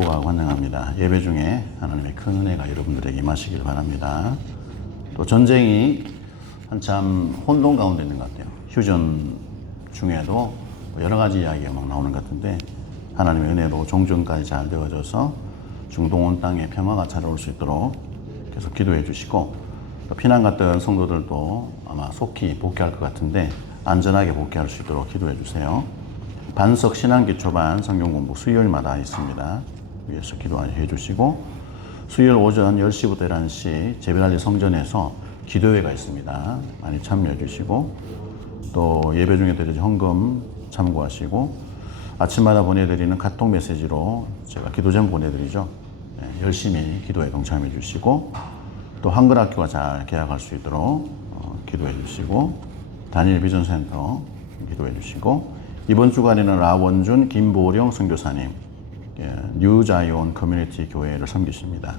축복하고 환영합니다. 예배 중에 하나님의 큰 은혜가 여러분들에게 임하시길 바랍니다. 또 전쟁이 한참 혼돈 가운데 있는 것 같아요. 휴전 중에도 여러 가지 이야기가 막 나오는 것 같은데 하나님의 은혜로 종전까지 잘 되어져서 중동 온 땅에 평화가 찾아올 수 있도록 계속 기도해 주시고, 또 피난 갔던 성도들도 아마 속히 복귀할 것 같은데 안전하게 복귀할 수 있도록 기도해 주세요. 반석 신앙기 초반 성경 공부 수요일마다 있습니다. 위에서 기도해 주시고, 수요일 오전 10시부터 11시 제베랄리 성전에서 기도회가 있습니다. 많이 참여해 주시고, 또 예배 중에 드려진 헌금 참고하시고, 아침마다 보내드리는 카톡 메시지로 제가 기도 제목 보내드리죠. 열심히 기도에 동참해 주시고, 또 한글학교가 잘 개학할 수 있도록 기도해 주시고, 다니엘 비전센터 기도해 주시고, 이번 주간에는 라원준 김보령 선교사님 뉴자이온 커뮤니티 교회를 섬기십니다.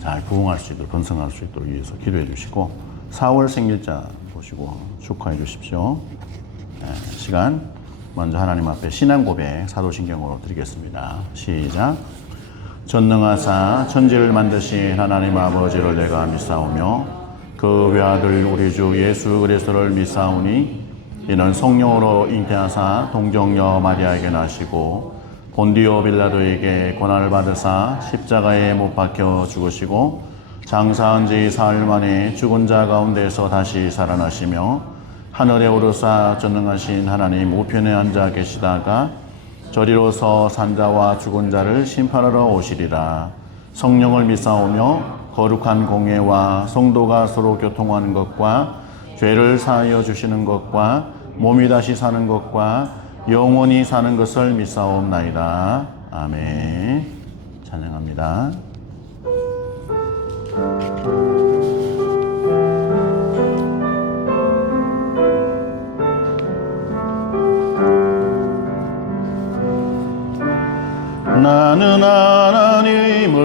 잘 부흥할 수 있도록, 번성할 수 있도록 위해서 기도해 주시고, 4월 생일자 보시고 축하해 주십시오. 시간 먼저 하나님 앞에 신앙 고백 사도신경으로 드리겠습니다. 시작. 전능하사 천지를 만드신 하나님 아버지를 내가 믿사오며 그 외아들 우리 주 예수 그리스도를 믿사오니 이는 성령으로 잉태하사 동정녀 마리아에게 나시고 본디오 빌라도에게 고난을 받으사 십자가에 못 박혀 죽으시고 장사한 지 사흘 만에 죽은 자 가운데서 다시 살아나시며 하늘에 오르사 전능하신 하나님 우편에 앉아 계시다가 저리로서 산자와 죽은 자를 심판하러 오시리라. 성령을 믿사오며 거룩한 공예와 성도가 서로 교통하는 것과 죄를 사하여 주시는 것과 몸이 다시 사는 것과 영원히 사는 것을 믿사옵나이다. 아멘. 찬양합니다. 나는 하나님을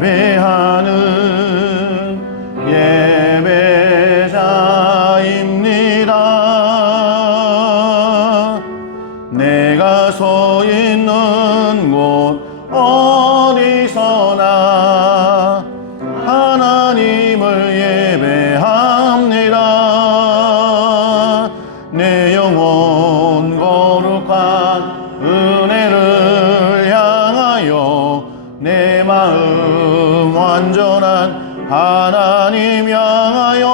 예배하는 예배자입니다. 내가 서 있는 곳 어디서나 하나님을 예배합니다. 내 영혼 거룩한 은혜를 향하여 내 마음 완전한 하나님 향하여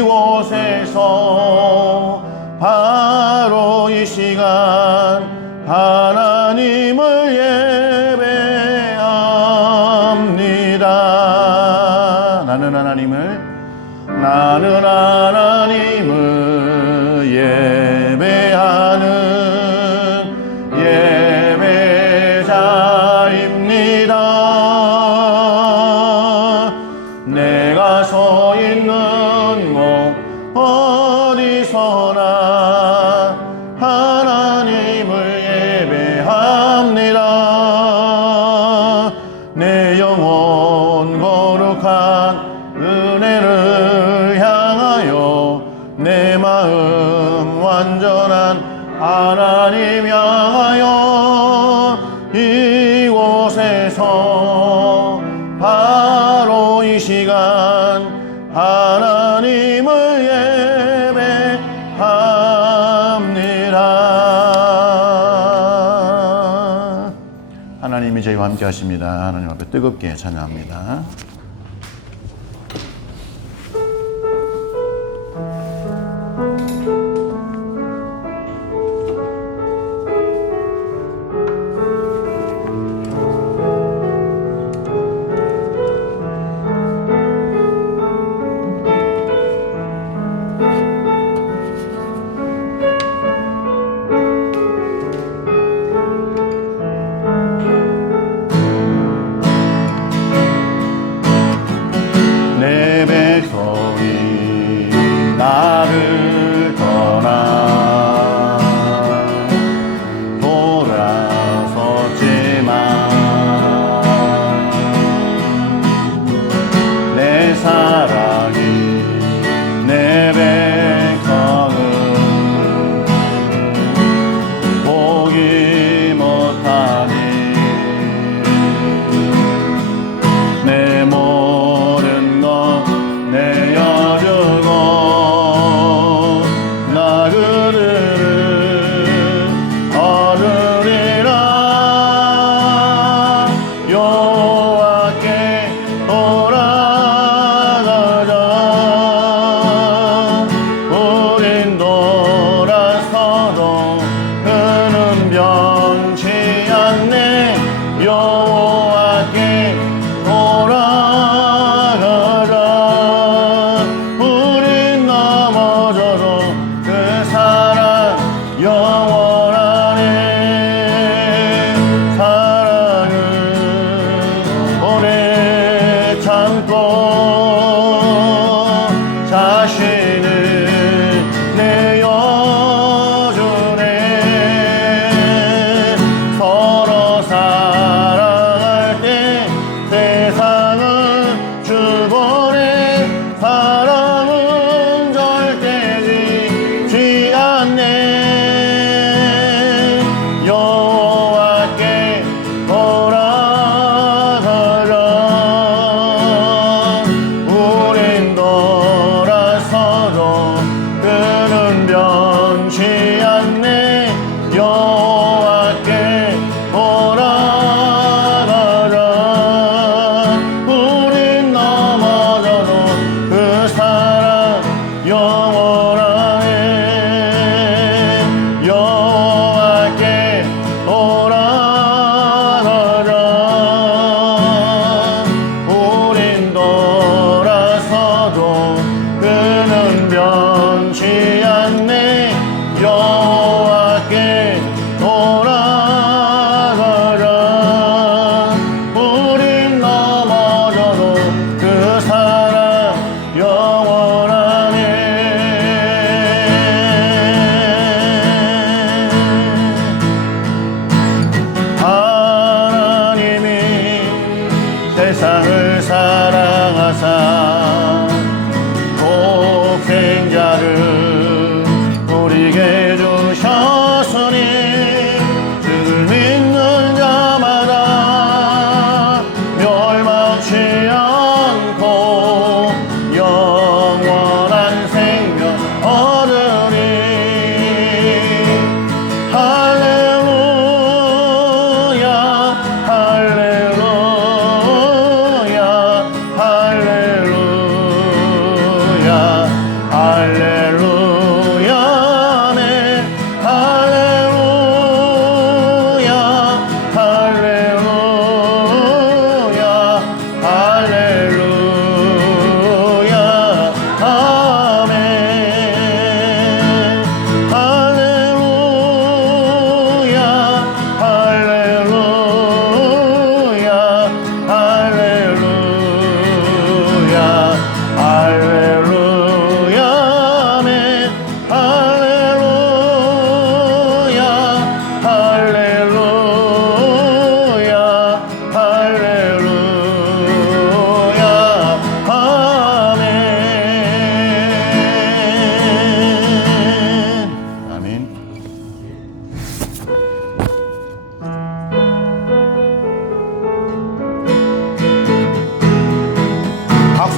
이곳에서 바로 이 시간 하나님을 예배합니다. 나는 하나님을 예배하는 예배자입니다. 내가 서 있는 곳 어디서나 하나님을 예배합니다. 내 영혼 거룩한 은혜를 향하여 내 마음 완전한 하나님 향하여 이곳에서 바로 이 시간 하나님을 예배합니다. 하나님이 저희와 함께 하십니다. 하나님 앞에 뜨겁게 찬양합니다.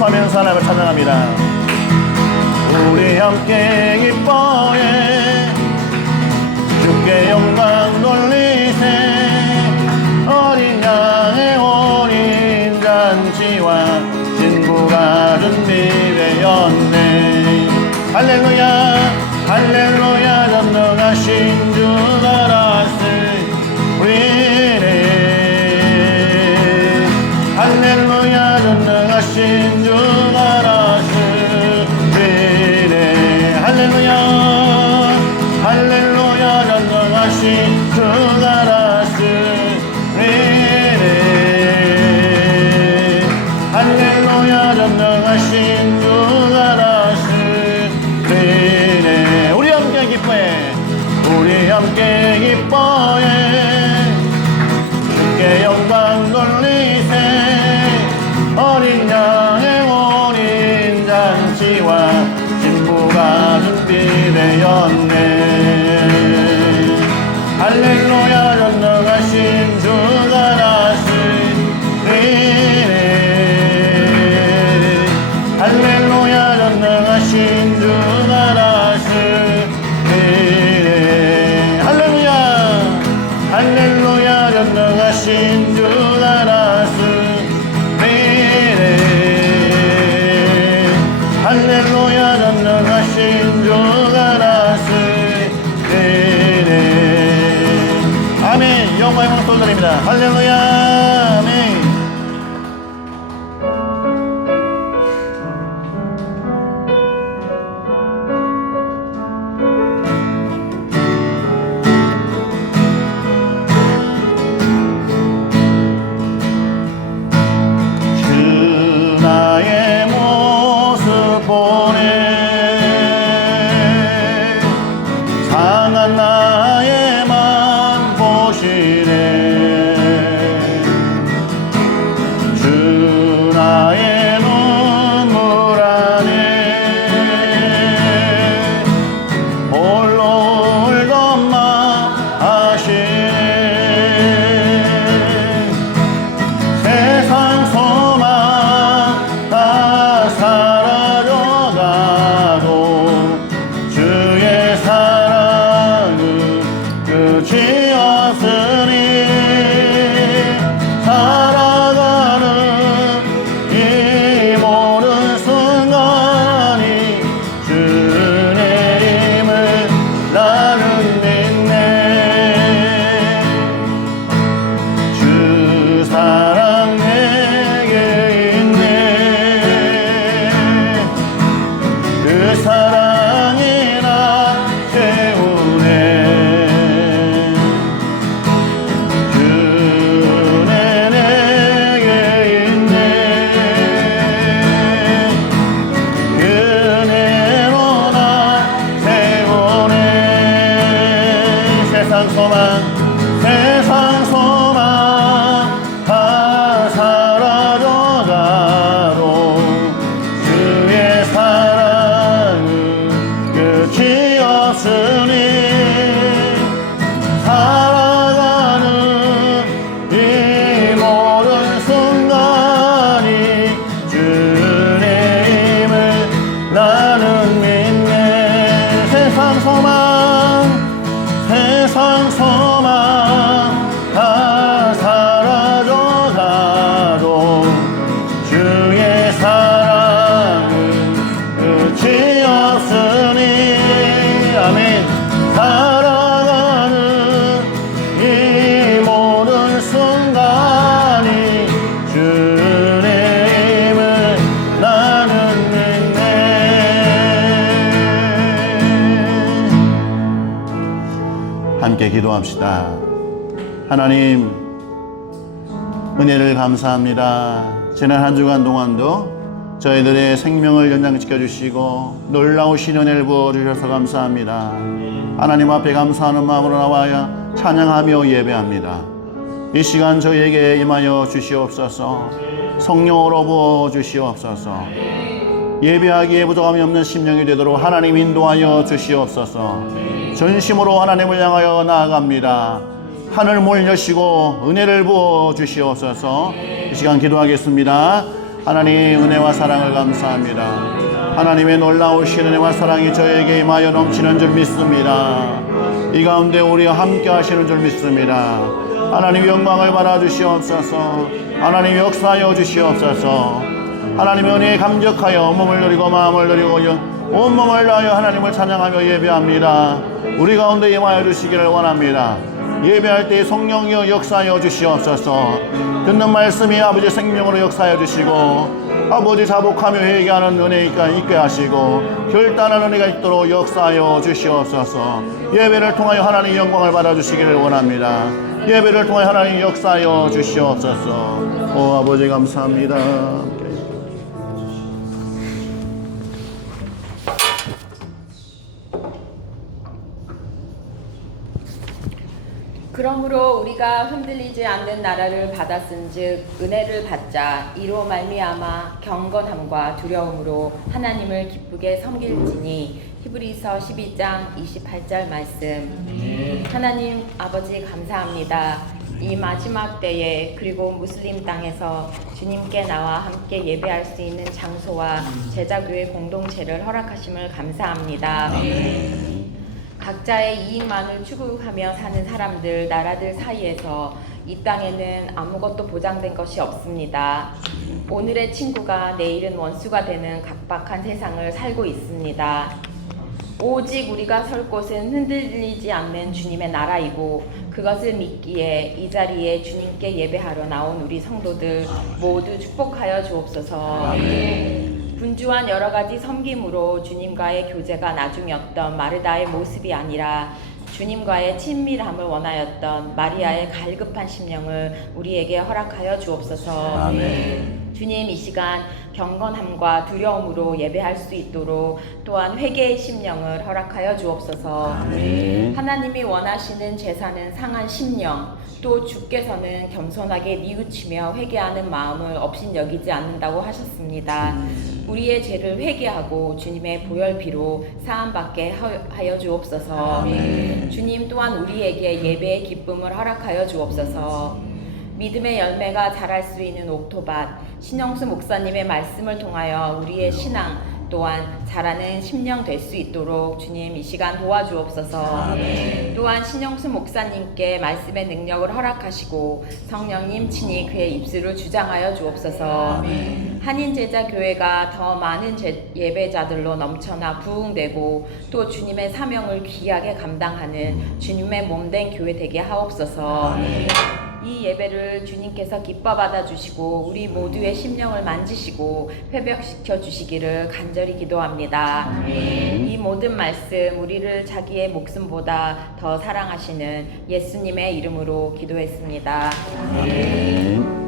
기뻐하면서 하나님을 찬양합니다. 우리 함께 기뻐해 주께 영광 돌리세. 어린 양의 혼인 잔치와 신부가 준비되었네. 할렐루야 할렐루야 전능하신 주가 라스리네. 할렐루야 전능하신 주가 라스리네. 할렐루야 할렐루야 전능하신 주가 라스리네. 할렐루야 전능하신 주가 라스리네. 우리 함께 기뻐해 우리 함께 기뻐해 주께 영광 돌리세. 어린 양의 혼인 잔치와 신부가 준비되었네. 할렐루야 전능하신 주가 라스리네. 할렐루야 전능하신 주가 라스리네. 할렐루야 할렐루야 전능하신 주가 라스리네. 할렐루야 전능하신 주가 라스리네. 아멘. 영광의 몸 돌드립니다. 할렐루야. 아멘. 세상 소망 다 사라져가도 주의 사랑은 끝이 없으니 살아가는 이 모든 순간이 주님을 나는 믿네. 세상 소망 다 사라져가도 주의 사랑은 끝이 없으니 아멘. 살아가는 이 모든 순간이 주님을 나는 믿네. 함께 기도합시다. 하나님, 은혜를 감사합니다. 지난 한 주간 동안도 저희들의 생명을 연장시켜 주시고 놀라우신 은혜를 부어주셔서 감사합니다. 하나님 앞에 감사하는 마음으로 나와야 찬양하며 예배합니다. 이 시간 저희에게 임하여 주시옵소서. 성령으로 부어 주시옵소서. 예배하기에 부족함이 없는 심령이 되도록 하나님 인도하여 주시옵소서. 전심으로 하나님을 향하여 나아갑니다. 하늘 문을 여시고 은혜를 부어 주시옵소서. 이 시간 기도하겠습니다. 하나님 은혜와 사랑을 감사합니다. 하나님의 놀라우신 은혜와 사랑이 저에게 임하여 넘치는 줄 믿습니다. 이 가운데 우리와 함께 하시는 줄 믿습니다. 하나님 영광을 받아 주시옵소서. 하나님 역사하여 주시옵소서. 하나님의 은혜에 감격하여 몸을 누리고 마음을 누리고 온몸을 다하여 하나님을 찬양하며 예배합니다. 우리 가운데 임하여 주시기를 원합니다. 예배할 때 성령이여 역사하여 주시옵소서. 듣는 말씀이 아버지 생명으로 역사하여 주시고 아버지 자복하며 회개하는 은혜가 있게 하시고 결단하는 은혜가 있도록 역사하여 주시옵소서. 예배를 통하여 하나님 영광을 받아주시기를 원합니다. 예배를 통하여 하나님 역사하여 주시옵소서. 오 아버지 감사합니다. 그러므로 우리가 흔들리지 않는 나라를 받았은즉 은혜를 받자. 이로 말미암아 경건함과 두려움으로 하나님을 기쁘게 섬길지니. 히브리서 12장 28절 말씀. 하나님 아버지 감사합니다. 이 마지막 때에 그리고 무슬림 땅에서 주님께 나와 함께 예배할 수 있는 장소와 제자교회 공동체를 허락하심을 감사합니다. 각자의 이익만을 추구하며 사는 사람들, 나라들 사이에서 이 땅에는 아무것도 보장된 것이 없습니다. 오늘의 친구가 내일은 원수가 되는 각박한 세상을 살고 있습니다. 오직 우리가 설 곳은 흔들리지 않는 주님의 나라이고 그것을 믿기에 이 자리에 주님께 예배하러 나온 우리 성도들 모두 축복하여 주옵소서. 분주한 여러 가지 섬김으로 주님과의 교제가 나중이었던 마르다의 모습이 아니라 주님과의 친밀함을 원하였던 마리아의 갈급한 심령을 우리에게 허락하여 주옵소서. 아멘. 주님 이 시간 경건함과 두려움으로 예배할 수 있도록 또한 회개의 심령을 허락하여 주옵소서. 아멘. 하나님이 원하시는 제사는 상한 심령, 또 주께서는 겸손하게 뉘우치며 회개하는 마음을 업신여기지 않는다고 하셨습니다. 우리의 죄를 회개하고 주님의 보혈피로 사함받게 하여 주옵소서. 주님 또한 우리에게 예배의 기쁨을 허락하여 주옵소서. 믿음의 열매가 자랄 수 있는 옥토밭, 신영수 목사님의 말씀을 통하여 우리의 신앙 또한 자라는 심령 될 수 있도록 주님 이 시간 도와주옵소서. 또한 신영수 목사님께 말씀의 능력을 허락하시고 성령님 친히 그의 입술을 주장하여 주옵소서. 한인제자교회가 더 많은 예배자들로 넘쳐나 부흥되고 또 주님의 사명을 귀하게 감당하는 주님의 몸된 교회 되게 하옵소서. 이 예배를 주님께서 기뻐 받아주시고 우리 모두의 심령을 만지시고 회복시켜 주시기를 간절히 기도합니다. 이 모든 말씀 우리를 자기의 목숨보다 더 사랑하시는 예수님의 이름으로 기도했습니다. 아멘.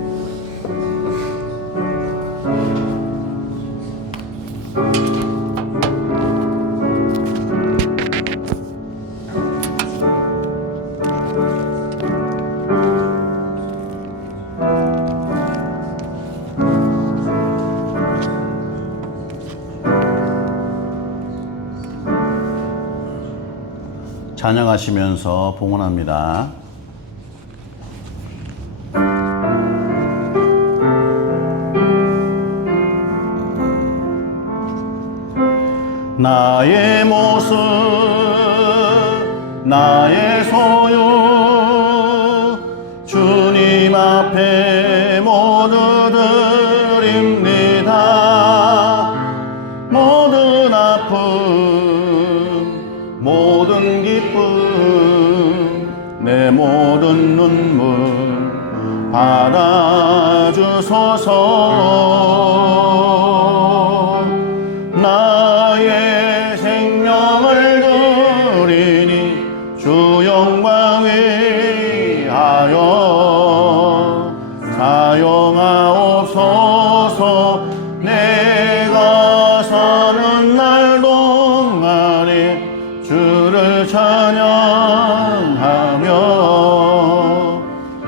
찬양하시면서 봉헌합니다. 나의 모습 나의 소유 주님 앞에 모두 드립니다. 모든 아픔 모든 기쁨 내 모든 눈물 받아주소서. 나의 생명을 드리니 주 영광 위하여 사용하옵소서. 내가 사는 날 동안에 주를 찬양하며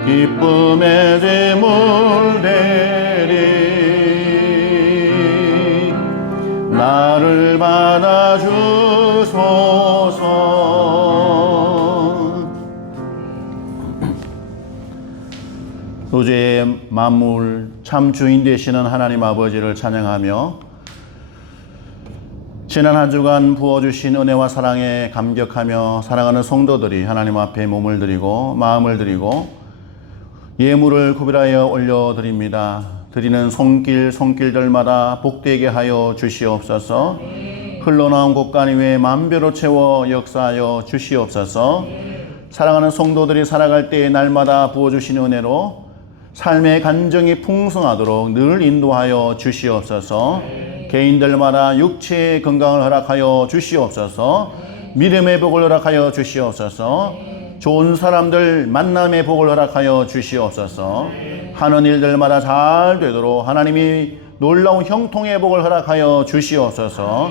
기쁨의 제물 대리 나를 받아주소서. 우주의 만물 참 주인 되시는 하나님 아버지를 찬양하며 지난 한 주간 부어주신 은혜와 사랑에 감격하며 사랑하는 성도들이 하나님 앞에 몸을 드리고 마음을 드리고 예물을 구별하여 올려드립니다. 드리는 손길들마다 복되게 하여 주시옵소서. 흘러나온 곳간 위에 만배로 채워 역사하여 주시옵소서. 사랑하는 성도들이 살아갈 때에 날마다 부어주신 은혜로 삶의 간정이 풍성하도록 늘 인도하여 주시옵소서. 개인들마다 육체의 건강을 허락하여 주시옵소서. 믿음의 복을 허락하여 주시옵소서. 좋은 사람들 만남의 복을 허락하여 주시옵소서. 하는 일들마다 잘 되도록 하나님이 놀라운 형통의 복을 허락하여 주시옵소서.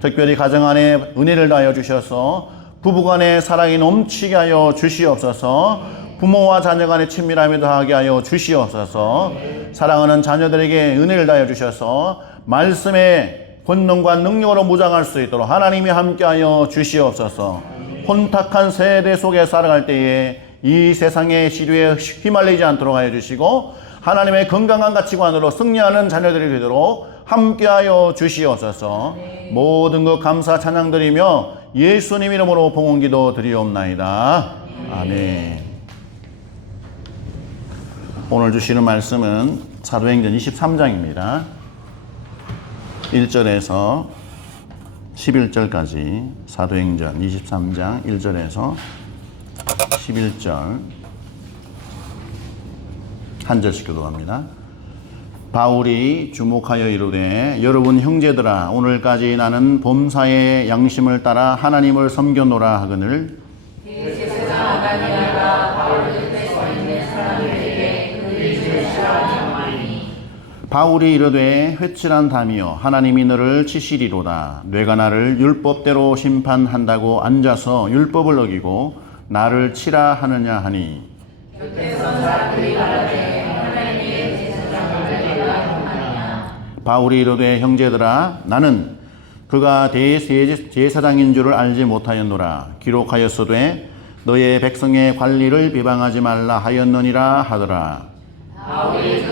특별히 가정 안에 은혜를 다하여 주셔서 부부간의 사랑이 넘치게 하여 주시옵소서. 부모와 자녀 간의 친밀함이 더하게 하여 주시옵소서. 사랑하는 자녀들에게 은혜를 다하여 주셔서 말씀의 권능과 능력으로 무장할 수 있도록 하나님이 함께하여 주시옵소서. 혼탁한 세대 속에 살아갈 때에 이 세상의 시류에 휘말리지 않도록 하여 주시고 하나님의 건강한 가치관으로 승리하는 자녀들이 되도록 함께하여 주시옵소서. 모든 것 감사 찬양 드리며 예수님 이름으로 봉헌기도 드리옵나이다. 아멘. 오늘 주시는 말씀은 사도행전 23장입니다. 1절에서 11절까지 사도행전 23장 1절에서 11절 한 절씩 교도합니다. 바울이 주목하여 이르되 여러분 형제들아 오늘까지 나는 범사의 양심을 따라 하나님을 섬겨노라 하거늘 바울이 이르되 회칠한 담이여 하나님이 너를 치시리로다. 뇌가 나를 율법대로 심판한다고 앉아서 율법을 어기고 나를 치라 하느냐 하니 바울이 이르되 형제들아 나는 그가 대제사장인 줄을 알지 못하였노라. 기록하였으되 너의 백성의 관리를 비방하지 말라 하였느니라 하더라. 바울이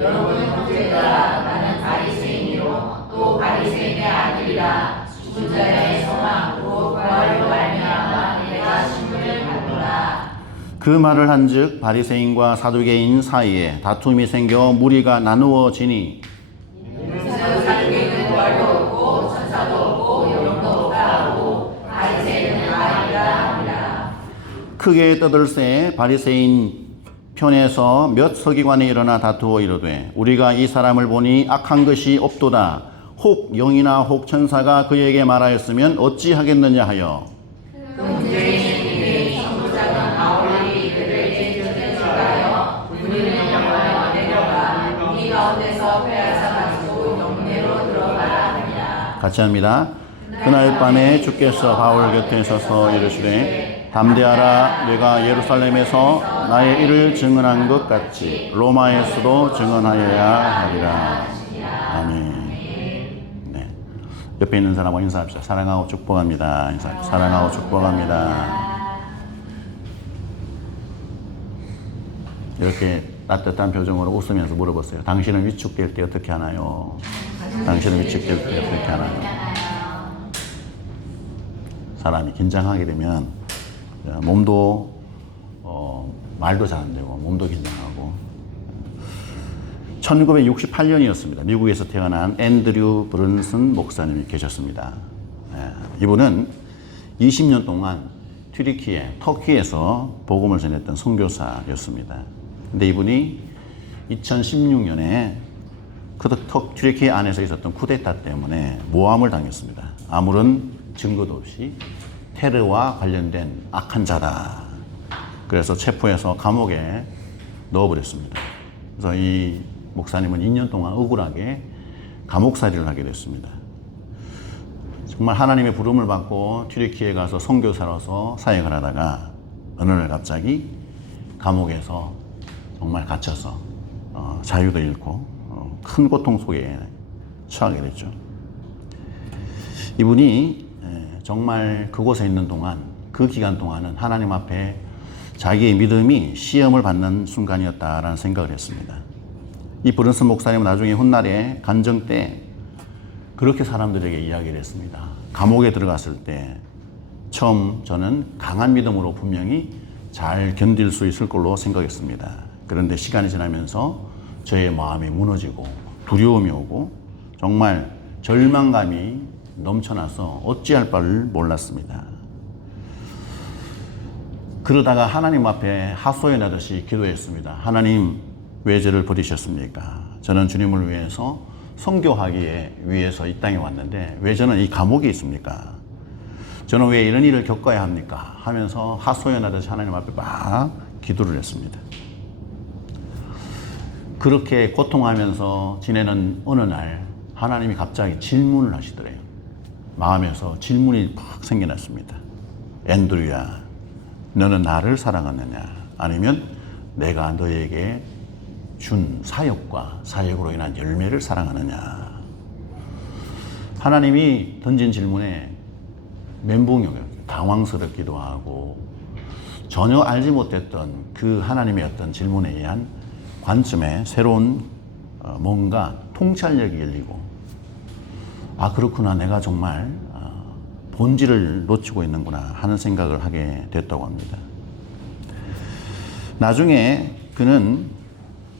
여러분 형제들아 나는 바리새인이요 또 바리새인의 아들이라 주자의 소망으로 부활로 말미암아 내가 신분을 받노라. 그 말을 한즉 바리새인과 사두개인 사이에 다툼이 생겨 무리가 나누어지니 사두개인은 부활도 없고 천사도 없고 영도 없다 하고 바리새인은 아니라 하니라. 크게 떠들새 바리새인 편에서 몇 서기관이 일어나 다투어 이르되 우리가 이 사람을 보니 악한 것이 없도다. 혹 영이나 혹 천사가 그에게 말하였으면 어찌하겠느냐 하여 문제인이 천부장은 바울이 그를 제주에 들어가여 우리는 영화에 내려가 우리 가운데서 빼앗아 가지고 영내로 들어가라 하니라. 같이 합니다. 그날 밤에 주께서 바울 곁에 서서 이르시되 담대하라. 내가 예루살렘에서 나의 일을 증언한 것 같이 로마에서도 증언하여야 하리라. 아멘. 네. 옆에 있는 사람과 인사합시다. 사랑하고 축복합니다. 사랑하고 축복합니다. 이렇게 따뜻한 표정으로 웃으면서 물어보세요. 당신은 위축될 때 어떻게 하나요? 당신은 위축될 때 어떻게 하나요? 사람이 긴장하게 되면 몸도 말도 잘 안 되고 몸도 긴장하고 1968년이었습니다. 미국에서 태어난 앤드류 브런슨 목사님이 계셨습니다. 이분은 20년 동안 터키에서 복음을 전했던 선교사였습니다. 근데 이분이 2016년에 튀르키예 안에서 있었던 쿠데타 때문에 모함을 당했습니다. 아무런 증거도 없이 테러와 관련된 악한 자다. 그래서 체포해서 감옥에 넣어버렸습니다. 그래서 이 목사님은 2년 동안 억울하게 감옥살이를 하게 됐습니다. 정말 하나님의 부름을 받고 튀르키예에 가서 선교사로서 사역을 하다가 어느 날 갑자기 감옥에서 정말 갇혀서 자유도 잃고 큰 고통 속에 처하게 됐죠. 이분이 정말 그곳에 있는 동안, 그 기간 동안은 하나님 앞에 자기의 믿음이 시험을 받는 순간이었다라는 생각을 했습니다. 이 브런슨 목사님은 나중에 훗날에 간정 때 그렇게 사람들에게 이야기를 했습니다. 감옥에 들어갔을 때 처음 저는 강한 믿음으로 분명히 잘 견딜 수 있을 걸로 생각했습니다. 그런데 시간이 지나면서 저의 마음이 무너지고 두려움이 오고 정말 절망감이 넘쳐나서 어찌할 바를 몰랐습니다. 그러다가 하나님 앞에 하소연하듯이 기도했습니다. 하나님, 왜 저를 버리셨습니까? 저는 주님을 위해서 선교하기 위해서 이 땅에 왔는데 왜 저는 이 감옥에 있습니까? 저는 왜 이런 일을 겪어야 합니까? 하면서 하소연하듯이 하나님 앞에 막 기도를 했습니다. 그렇게 고통하면서 지내는 어느 날 하나님이 갑자기 질문을 하시더래요. 마음에서 질문이 팍 생겨났습니다. 앤드류야, 너는 나를 사랑하느냐? 아니면 내가 너에게 준 사역과 사역으로 인한 열매를 사랑하느냐? 하나님이 던진 질문에 멘붕이 당황스럽기도 하고 전혀 알지 못했던 그 하나님의 어떤 질문에 의한 관점에 새로운 뭔가 통찰력이 열리고, 아 그렇구나, 내가 정말 본질을 놓치고 있는구나 하는 생각을 하게 됐다고 합니다. 나중에 그는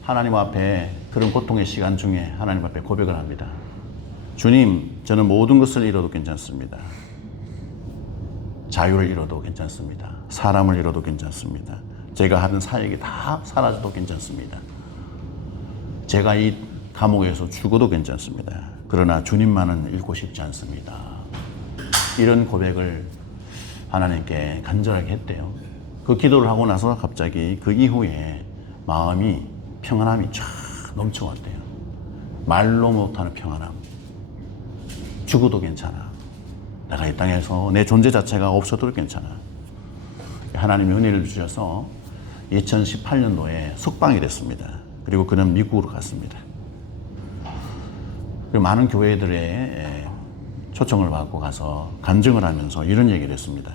하나님 앞에 그런 고통의 시간 중에 하나님 앞에 고백을 합니다. 주님, 저는 모든 것을 잃어도 괜찮습니다. 자유를 잃어도 괜찮습니다. 사람을 잃어도 괜찮습니다. 제가 하는 사역이 다 사라져도 괜찮습니다. 제가 이 감옥에서 죽어도 괜찮습니다. 그러나 주님만은 잃고 싶지 않습니다. 이런 고백을 하나님께 간절하게 했대요. 그 기도를 하고 나서 갑자기 그 이후에 마음이 평안함이 쫙 넘쳐왔대요. 말로 못하는 평안함. 죽어도 괜찮아. 내가 이 땅에서 내 존재 자체가 없어도 괜찮아. 하나님이 은혜를 주셔서 2018년도에 석방이 됐습니다. 그리고 그는 미국으로 갔습니다. 그리고 많은 교회들의 초청을 받고 가서 간증을 하면서 이런 얘기를 했습니다.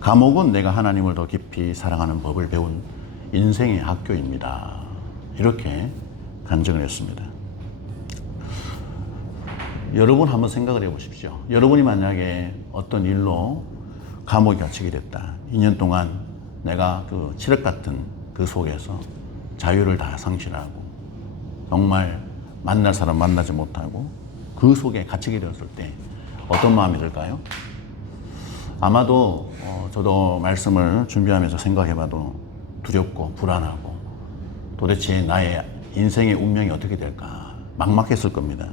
감옥은 내가 하나님을 더 깊이 사랑하는 법을 배운 인생의 학교입니다. 이렇게 간증을 했습니다. 여러분 한번 생각을 해보십시오. 여러분이 만약에 어떤 일로 감옥에 갇히게 됐다. 2년 동안 내가 그 칠흑 같은 그 속에서 자유를 다 상실하고 정말 만날 사람 만나지 못하고 그 속에 갇히게 되었을 때 어떤 마음이 들까요? 아마도 저도 말씀을 준비하면서 생각해봐도 두렵고 불안하고 도대체 나의 인생의 운명이 어떻게 될까 막막했을 겁니다.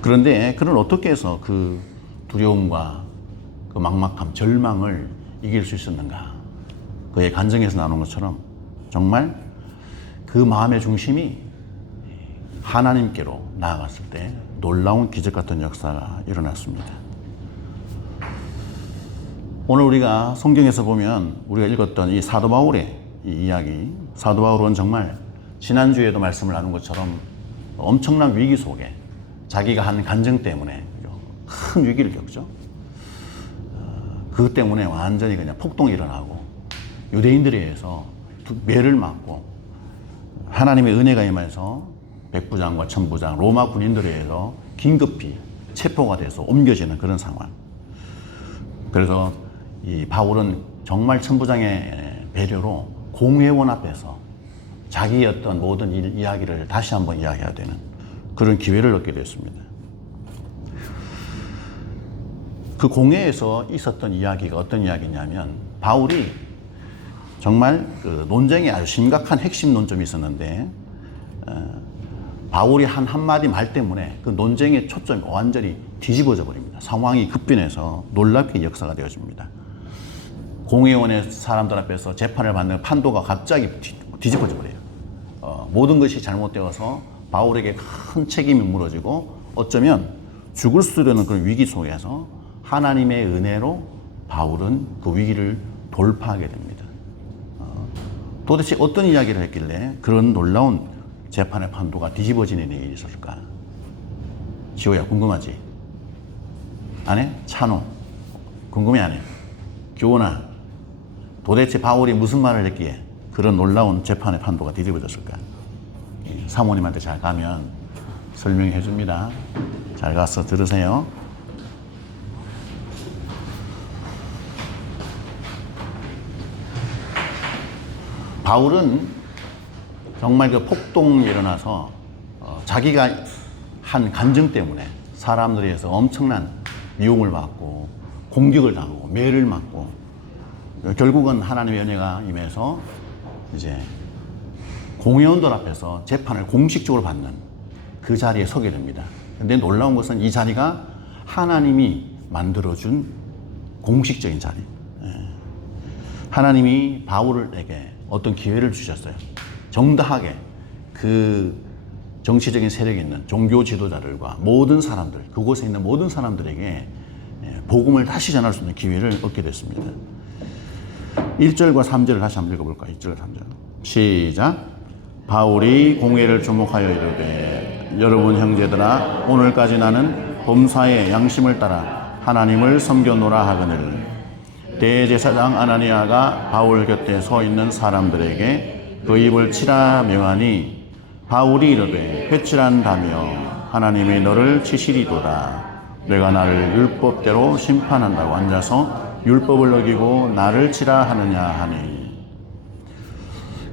그런데 그는 어떻게 해서 그 두려움과 그 막막함, 절망을 이길 수 있었는가? 그의 간증에서 나오는 것처럼 정말 그 마음의 중심이 하나님께로 나아갔을 때 놀라운 기적 같은 역사가 일어났습니다. 오늘 우리가 성경에서 보면 우리가 읽었던 이 사도 바울의 이 이야기, 사도 바울은 정말 지난주에도 말씀을 나눈 것처럼 엄청난 위기 속에 자기가 한 간증 때문에 큰 위기를 겪죠. 그것 때문에 완전히 그냥 폭동이 일어나고 유대인들에 의해서 매를 맞고 하나님의 은혜가 임해서 백부장과 천부장, 로마 군인들에 의해서 긴급히 체포가 돼서 옮겨지는 그런 상황. 그래서 이 바울은 정말 천부장의 배려로 공회원 앞에서 자기의 어떤 모든 이야기를 다시 한번 이야기해야 되는 그런 기회를 얻게 됐습니다. 그 공회에서 있었던 이야기가 어떤 이야기냐면 바울이 정말 그 논쟁에 아주 심각한 핵심 논점이 있었는데 바울이 한 한마디 말 때문에 그 논쟁의 초점이 완전히 뒤집어져 버립니다. 상황이 급변해서 놀랍게 역사가 되어집니다. 공회원의 사람들 앞에서 재판을 받는 판도가 갑자기 뒤집어져 버려요. 모든 것이 잘못되어서 바울에게 큰 책임이 물어지고 어쩌면 죽을 수도 있는 그런 위기 속에서 하나님의 은혜로 바울은 그 위기를 돌파하게 됩니다. 도대체 어떤 이야기를 했길래 그런 놀라운 재판의 판도가 뒤집어지는 일이 있었을까? 지호야, 궁금하지? 안 해? 찬호. 궁금해 안 해? 교훈아. 도대체 바울이 무슨 말을 했기에 그런 놀라운 재판의 판도가 뒤집어졌을까? 사모님한테 잘 가면 설명해 줍니다. 잘 가서 들으세요. 바울은 정말 그 폭동이 일어나서 자기가 한 간증 때문에 사람들에게서 엄청난 미움을 받고 공격을 당하고 매를 맞고 결국은 하나님의 은혜가 임해서 이제 공회원들 앞에서 재판을 공식적으로 받는 그 자리에 서게 됩니다. 근데 놀라운 것은 이 자리가 하나님이 만들어준 공식적인 자리. 하나님이 바울에게 어떤 기회를 주셨어요. 정당하게 그 정치적인 세력이 있는 종교 지도자들과 모든 사람들, 그곳에 있는 모든 사람들에게 복음을 다시 전할 수 있는 기회를 얻게 됐습니다. 1절과 3절을 다시 한번 읽어볼까요? 1절, 3절. 시작. 바울이 공회를 주목하여 이르되 여러분 형제들아 오늘까지 나는 범사의 양심을 따라 하나님을 섬겨노라 하거늘 대제사장 아나니아가 바울 곁에 서 있는 사람들에게 그 입을 치라 명하니 바울이 이르되 회칠한다며 하나님이 너를 치시리도다. 내가 나를 율법대로 심판한다고 앉아서 율법을 어기고 나를 치라 하느냐 하니.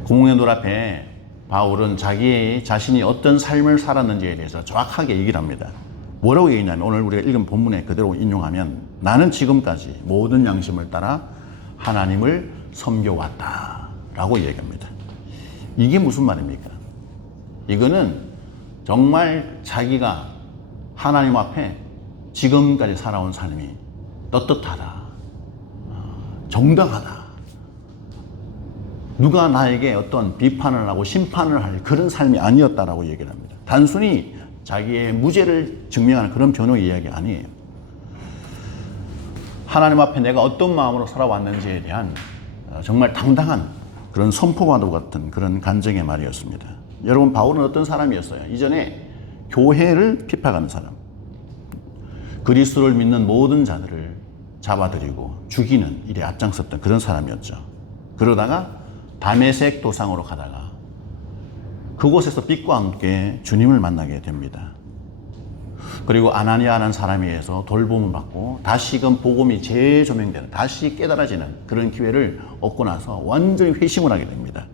공회들 앞에 바울은 자기 자신이 어떤 삶을 살았는지에 대해서 정확하게 얘기를 합니다. 뭐라고 얘기냐면 오늘 우리가 읽은 본문에 그대로 인용하면 나는 지금까지 모든 양심을 따라 하나님을 섬겨왔다 라고 얘기합니다. 이게 무슨 말입니까? 이거는 정말 자기가 하나님 앞에 지금까지 살아온 삶이 떳떳하다, 정당하다, 누가 나에게 어떤 비판을 하고 심판을 할 그런 삶이 아니었다라고 얘기를 합니다. 단순히 자기의 무죄를 증명하는 그런 변호의 이야기 아니에요. 하나님 앞에 내가 어떤 마음으로 살아왔는지에 대한 정말 당당한 그런 선포와도 같은 그런 간증의 말이었습니다. 여러분, 바울은 어떤 사람이었어요? 이전에 교회를 핍박하는 사람, 그리스도를 믿는 모든 자들을 잡아들이고 죽이는 일에 앞장섰던 그런 사람이었죠. 그러다가 다메섹 도상으로 가다가 그곳에서 빛과 함께 주님을 만나게 됩니다. 그리고 아나니아라는 사람에 의해서 돌봄을 받고 다시금 복음이 재조명되는, 다시 깨달아지는 그런 기회를 얻고 나서 완전히 회심을 하게 됩니다.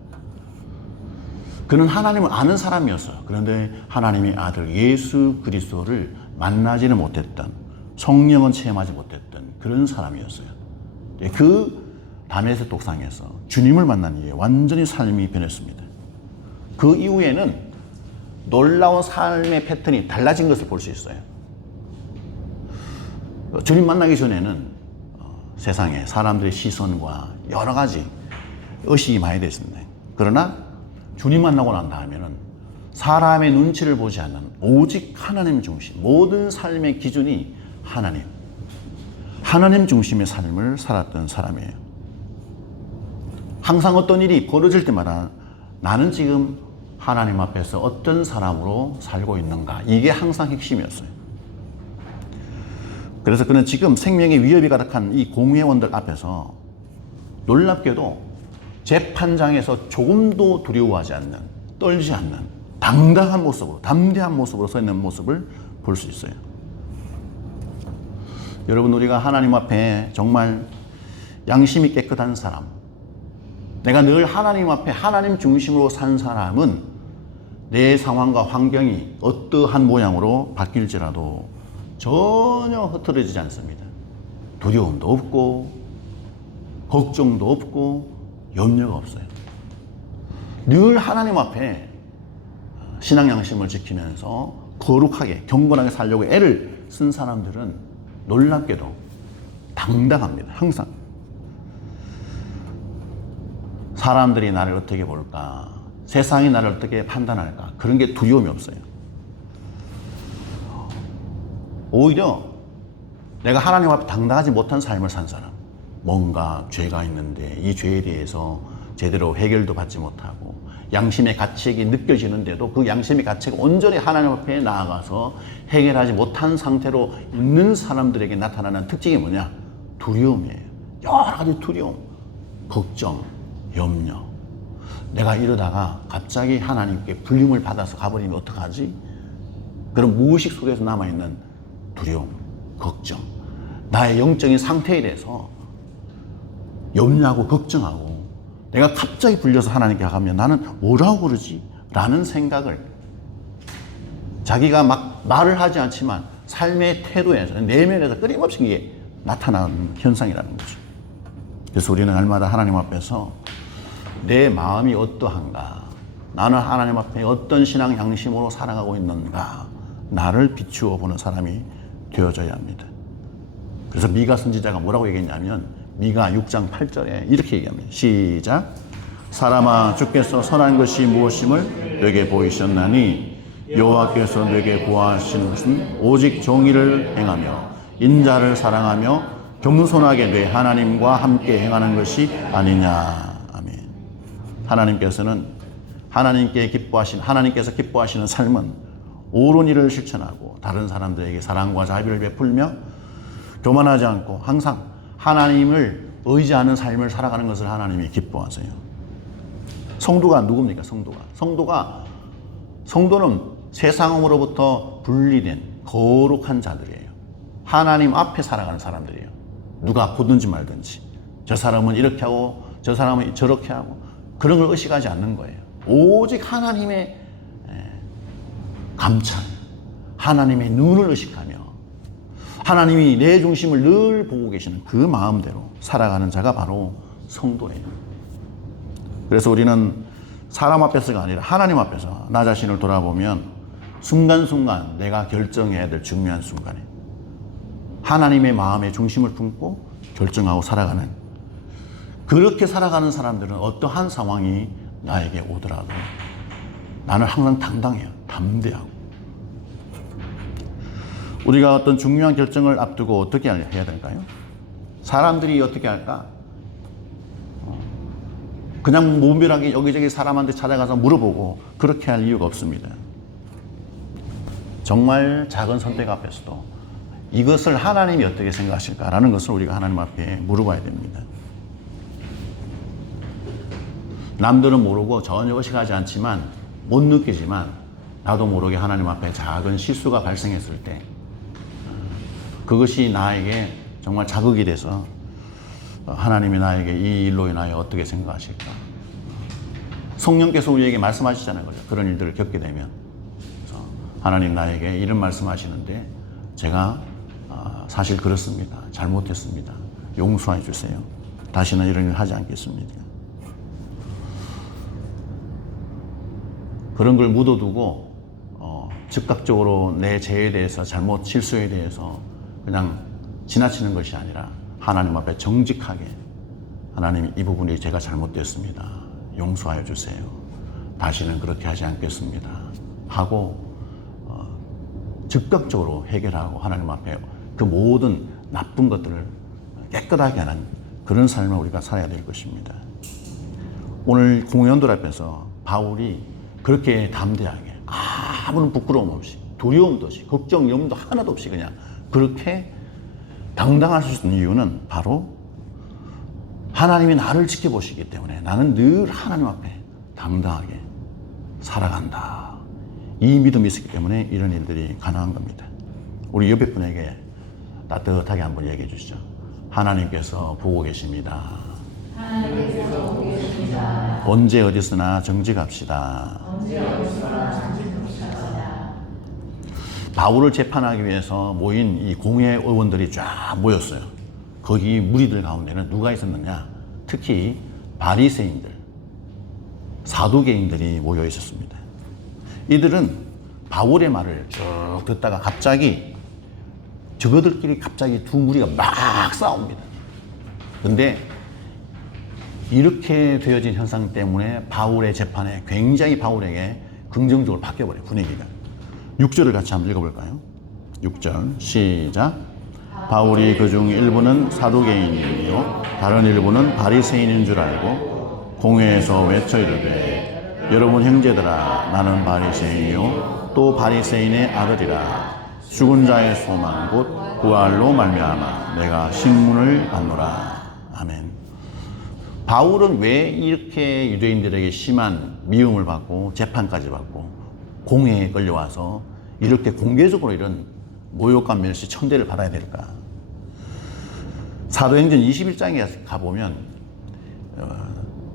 그는 하나님을 아는 사람이었어요. 그런데 하나님의 아들 예수 그리스도를 만나지는 못했던, 성령은 체험하지 못했던 그런 사람이었어요. 그 다메섹 독상에서 주님을 만난 이후에 완전히 삶이 변했습니다. 그 이후에는 놀라운 삶의 패턴이 달라진 것을 볼 수 있어요. 주님 만나기 전에는 세상에 사람들의 시선과 여러 가지 의식이 많이 됐습니다. 그러나 주님 만나고 난 다음에는 사람의 눈치를 보지 않는 오직 하나님 중심, 모든 삶의 기준이 하나님 중심의 삶을 살았던 사람이에요. 항상 어떤 일이 벌어질 때마다 나는 지금 하나님 앞에서 어떤 사람으로 살고 있는가, 이게 항상 핵심이었어요. 그래서 그는 지금 생명의 위협이 가득한 이 공회원들 앞에서 놀랍게도 재판장에서 조금도 두려워하지 않는, 떨지 않는 당당한 모습으로, 담대한 모습으로 서 있는 모습을 볼 수 있어요. 여러분, 우리가 하나님 앞에 정말 양심이 깨끗한 사람, 내가 늘 하나님 앞에 하나님 중심으로 산 사람은 내 상황과 환경이 어떠한 모양으로 바뀔지라도 전혀 흐트러지지 않습니다. 두려움도 없고 걱정도 없고 염려가 없어요. 늘 하나님 앞에 신앙 양심을 지키면서 거룩하게 경건하게 살려고 애를 쓴 사람들은 놀랍게도 당당합니다. 항상. 사람들이 나를 어떻게 볼까, 세상이 나를 어떻게 판단할까, 그런 게 두려움이 없어요. 오히려 내가 하나님 앞에 당당하지 못한 삶을 산 사람, 뭔가 죄가 있는데 이 죄에 대해서 제대로 해결도 받지 못하고 양심의 가책이 느껴지는데도 그 양심의 가책을 온전히 하나님 앞에 나아가서 해결하지 못한 상태로 있는 사람들에게 나타나는 특징이 뭐냐? 두려움이에요. 여러 가지 두려움, 걱정, 염려. 내가 이러다가 갑자기 하나님께 불림을 받아서 가버리면 어떡하지? 그런 무의식 속에서 남아있는 두려움, 걱정. 나의 영적인 상태에 대해서 염려하고 걱정하고 내가 갑자기 불려서 하나님께 가면 나는 뭐라고 그러지? 라는 생각을 자기가 막 말을 하지 않지만 삶의 태도에서 내면에서 끊임없이 이게 나타나는 현상이라는 거죠. 그래서 우리는 날마다 하나님 앞에서 내 마음이 어떠한가? 나는 하나님 앞에 어떤 신앙 양심으로 살아가고 있는가? 나를 비추어 보는 사람이 되어져야 합니다. 그래서 미가 선지자가 뭐라고 얘기했냐면 미가 6장 8절에 이렇게 얘기합니다. 시작. 사람아 주께서 선한 것이 무엇임을 내게 보이셨나니 여호와께서 내게 구하시는 것은 오직 정의를 행하며 인자를 사랑하며 겸손하게 내 하나님과 함께 행하는 것이 아니냐. 아멘. 하나님께서 기뻐하시는 삶은 옳은 일을 실천하고 다른 사람들에게 사랑과 자비를 베풀며 교만하지 않고 항상 하나님을 의지하는 삶을 살아가는 것을 하나님이 기뻐하세요. 성도가 누굽니까? 성도는 세상으로부터 분리된 거룩한 자들이에요. 하나님 앞에 살아가는 사람들이에요. 누가 보든지 말든지 저 사람은 이렇게 하고 저 사람은 저렇게 하고 그런 걸 의식하지 않는 거예요. 오직 하나님의 감찰, 하나님의 눈을 의식하며 하나님이 내 중심을 늘 보고 계시는 그 마음대로 살아가는 자가 바로 성도예요. 그래서 우리는 사람 앞에서가 아니라 하나님 앞에서 나 자신을 돌아보면 순간순간 내가 결정해야 될 중요한 순간에 하나님의 마음의 중심을 품고 결정하고 살아가는, 그렇게 살아가는 사람들은 어떠한 상황이 나에게 오더라도 나는 항상 당당해요. 담대하고. 우리가 어떤 중요한 결정을 앞두고 어떻게 해야 될까요? 사람들이 어떻게 할까? 그냥 무분별하게 여기저기 사람한테 찾아가서 물어보고 그렇게 할 이유가 없습니다. 정말 작은 선택 앞에서도 이것을 하나님이 어떻게 생각하실까라는 것을 우리가 하나님 앞에 물어봐야 됩니다. 남들은 모르고 전혀 의식하지 않지만 못 느끼지만 나도 모르게 하나님 앞에 작은 실수가 발생했을 때 그것이 나에게 정말 자극이 돼서 하나님이 나에게 이 일로 인하여 어떻게 생각하실까? 성령께서 우리에게 말씀하시잖아요. 그런 일들을 겪게 되면. 그래서 하나님 나에게 이런 말씀하시는데 제가 사실 그렇습니다. 잘못했습니다. 용서해 주세요. 다시는 이런 일 하지 않겠습니다. 그런 걸 묻어두고 즉각적으로 내 죄에 대해서 잘못 실수에 대해서 그냥 지나치는 것이 아니라 하나님 앞에 정직하게 하나님 이 부분이 제가 잘못됐습니다. 용서하여 주세요. 다시는 그렇게 하지 않겠습니다. 하고 즉각적으로 해결하고 하나님 앞에 그 모든 나쁜 것들을 깨끗하게 하는 그런 삶을 우리가 살아야 될 것입니다. 오늘 공회원들 앞에서 바울이 그렇게 담대하게 아무런 부끄러움 없이 두려움도 없이 걱정, 염도 하나도 없이 그냥 그렇게 당당할 수 있는 이유는 바로 하나님이 나를 지켜보시기 때문에 나는 늘 하나님 앞에 당당하게 살아간다. 이 믿음이 있었기 때문에 이런 일들이 가능한 겁니다. 우리 옆에 분에게 따뜻하게 한번 얘기해 주시죠. 하나님께서 보고 계십니다. 하나님께서 보고 계십니다. 언제 어디서나 정직합시다. 언제 어디서나 정직합시다. 바울을 재판하기 위해서 모인 이 공회 의원들이 쫙 모였어요. 거기 무리들 가운데는 누가 있었느냐? 특히 바리새인들, 사두개인들이 모여 있었습니다. 이들은 바울의 말을 쭉 듣다가 갑자기 저들끼리 갑자기 두 무리가 막 싸웁니다. 근데 이렇게 되어진 현상 때문에 바울의 재판에 굉장히 바울에게 긍정적으로 바뀌어버려요. 분위기가. 6절을 같이 한번 읽어볼까요? 6절 시작. 바울이 그중 일부는 사두개인이요 다른 일부는 바리새인인 줄 알고 공회에서 외쳐 이르되 여러분 형제들아, 나는 바리새인이요 또 바리새인의 아들이라. 죽은 자의 소망 곧 부활로 말미암아 내가 신문을 받노라. 아멘. 바울은 왜 이렇게 유대인들에게 심한 미움을 받고 재판까지 받고 공회에 끌려와서 이렇게 공개적으로 이런 모욕감 멸시 천대를 받아야 될까? 사도행전 21장에 가보면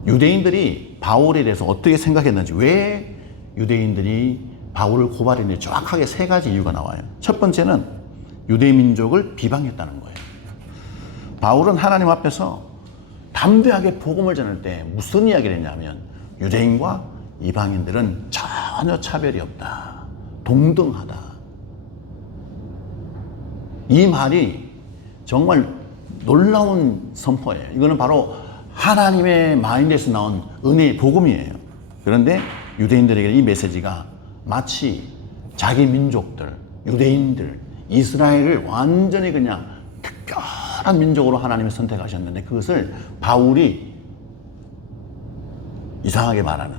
유대인들이 바울에 대해서 어떻게 생각했는지, 왜 유대인들이 바울을 고발했는지 정확하게 세 가지 이유가 나와요. 첫 번째는 유대 민족을 비방했다는 거예요. 바울은 하나님 앞에서 담대하게 복음을 전할 때 무슨 이야기를 했냐면, 유대인과 이방인들은 전혀 차별이 없다, 동등하다. 이 말이 정말 놀라운 선포예요. 이거는 바로 하나님의 마인드에서 나온 은혜의 복음이에요. 그런데 유대인들에게 이 메시지가 마치 자기 민족들, 유대인들, 이스라엘을 완전히 그냥 특별한 민족으로 하나님이 선택하셨는데, 그것을 바울이 이상하게 말하는,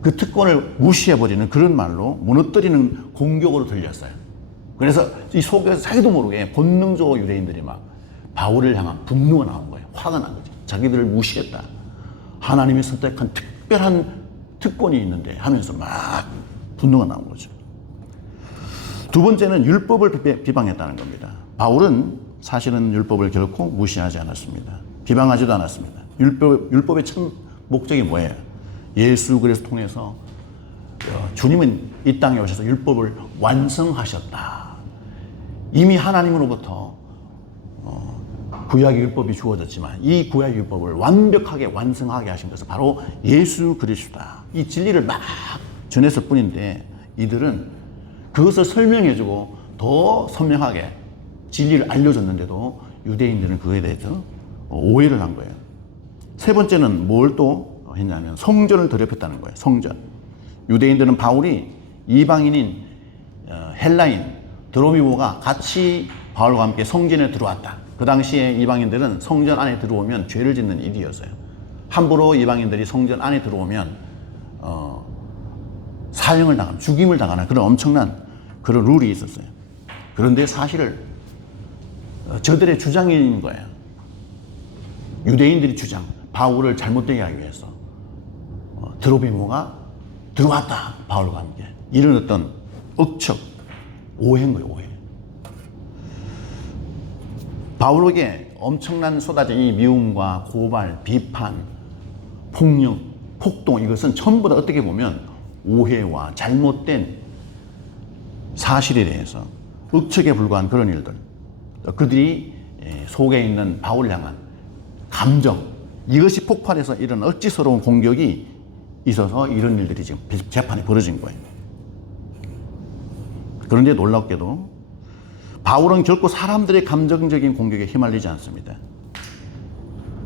그 특권을 무시해버리는 그런 말로 무너뜨리는 공격으로 들렸어요. 그래서 이 속에서 자기도 모르게 본능적으로 유대인들이 막 바울을 향한 분노가 나온 거예요. 화가 난 거죠. 자기들을 무시했다, 하나님이 선택한 특별한 특권이 있는데 하면서 막 분노가 나온 거죠. 두 번째는 율법을 비방했다는 겁니다. 바울은 사실은 율법을 결코 무시하지 않았습니다. 비방하지도 않았습니다. 율법의 참 목적이 뭐예요? 예수 그리스도 통해서 주님은 이 땅에 오셔서 율법을 완성하셨다. 이미 하나님으로부터 구약의 율법이 주어졌지만 이 구약의 율법을 완벽하게 완성하게 하신 것은 바로 예수 그리스도다. 이 진리를 막 전했을 뿐인데, 이들은 그것을 설명해주고 더 선명하게 진리를 알려줬는데도 유대인들은 그거에 대해서 오해를 한 거예요. 세 번째는 뭘 또 했냐면 성전을 더럽혔다는 거예요. 성전. 유대인들은 바울이 이방인인 헬라인 드로미모가 같이 바울과 함께 성전에 들어왔다. 그 당시에 이방인들은 성전 안에 들어오면 죄를 짓는 일이었어요. 함부로 이방인들이 성전 안에 들어오면 사형을 당하는, 죽임을 당하는 그런 엄청난 그런 룰이 있었어요. 그런데 사실을 저들의 주장인 거예요. 유대인들이 주장, 바울을 잘못되게 하기 위해서 드로비모가 들어왔다, 바울과 함께. 이런 어떤 억측, 오해인 거예요, 오해. 바울에게 엄청난 쏟아진 이 미움과 고발, 비판, 폭력, 폭동, 이것은 전부 다 어떻게 보면 오해와 잘못된 사실에 대해서 억측에 불과한 그런 일들, 그들이 속에 있는 바울을 향한 감정, 이것이 폭발해서 이런 억지스러운 공격이 있어서 이런 일들이 지금 재판에 벌어진 거예요. 그런데 놀랍게도 바울은 결코 사람들의 감정적인 공격에 휘말리지 않습니다.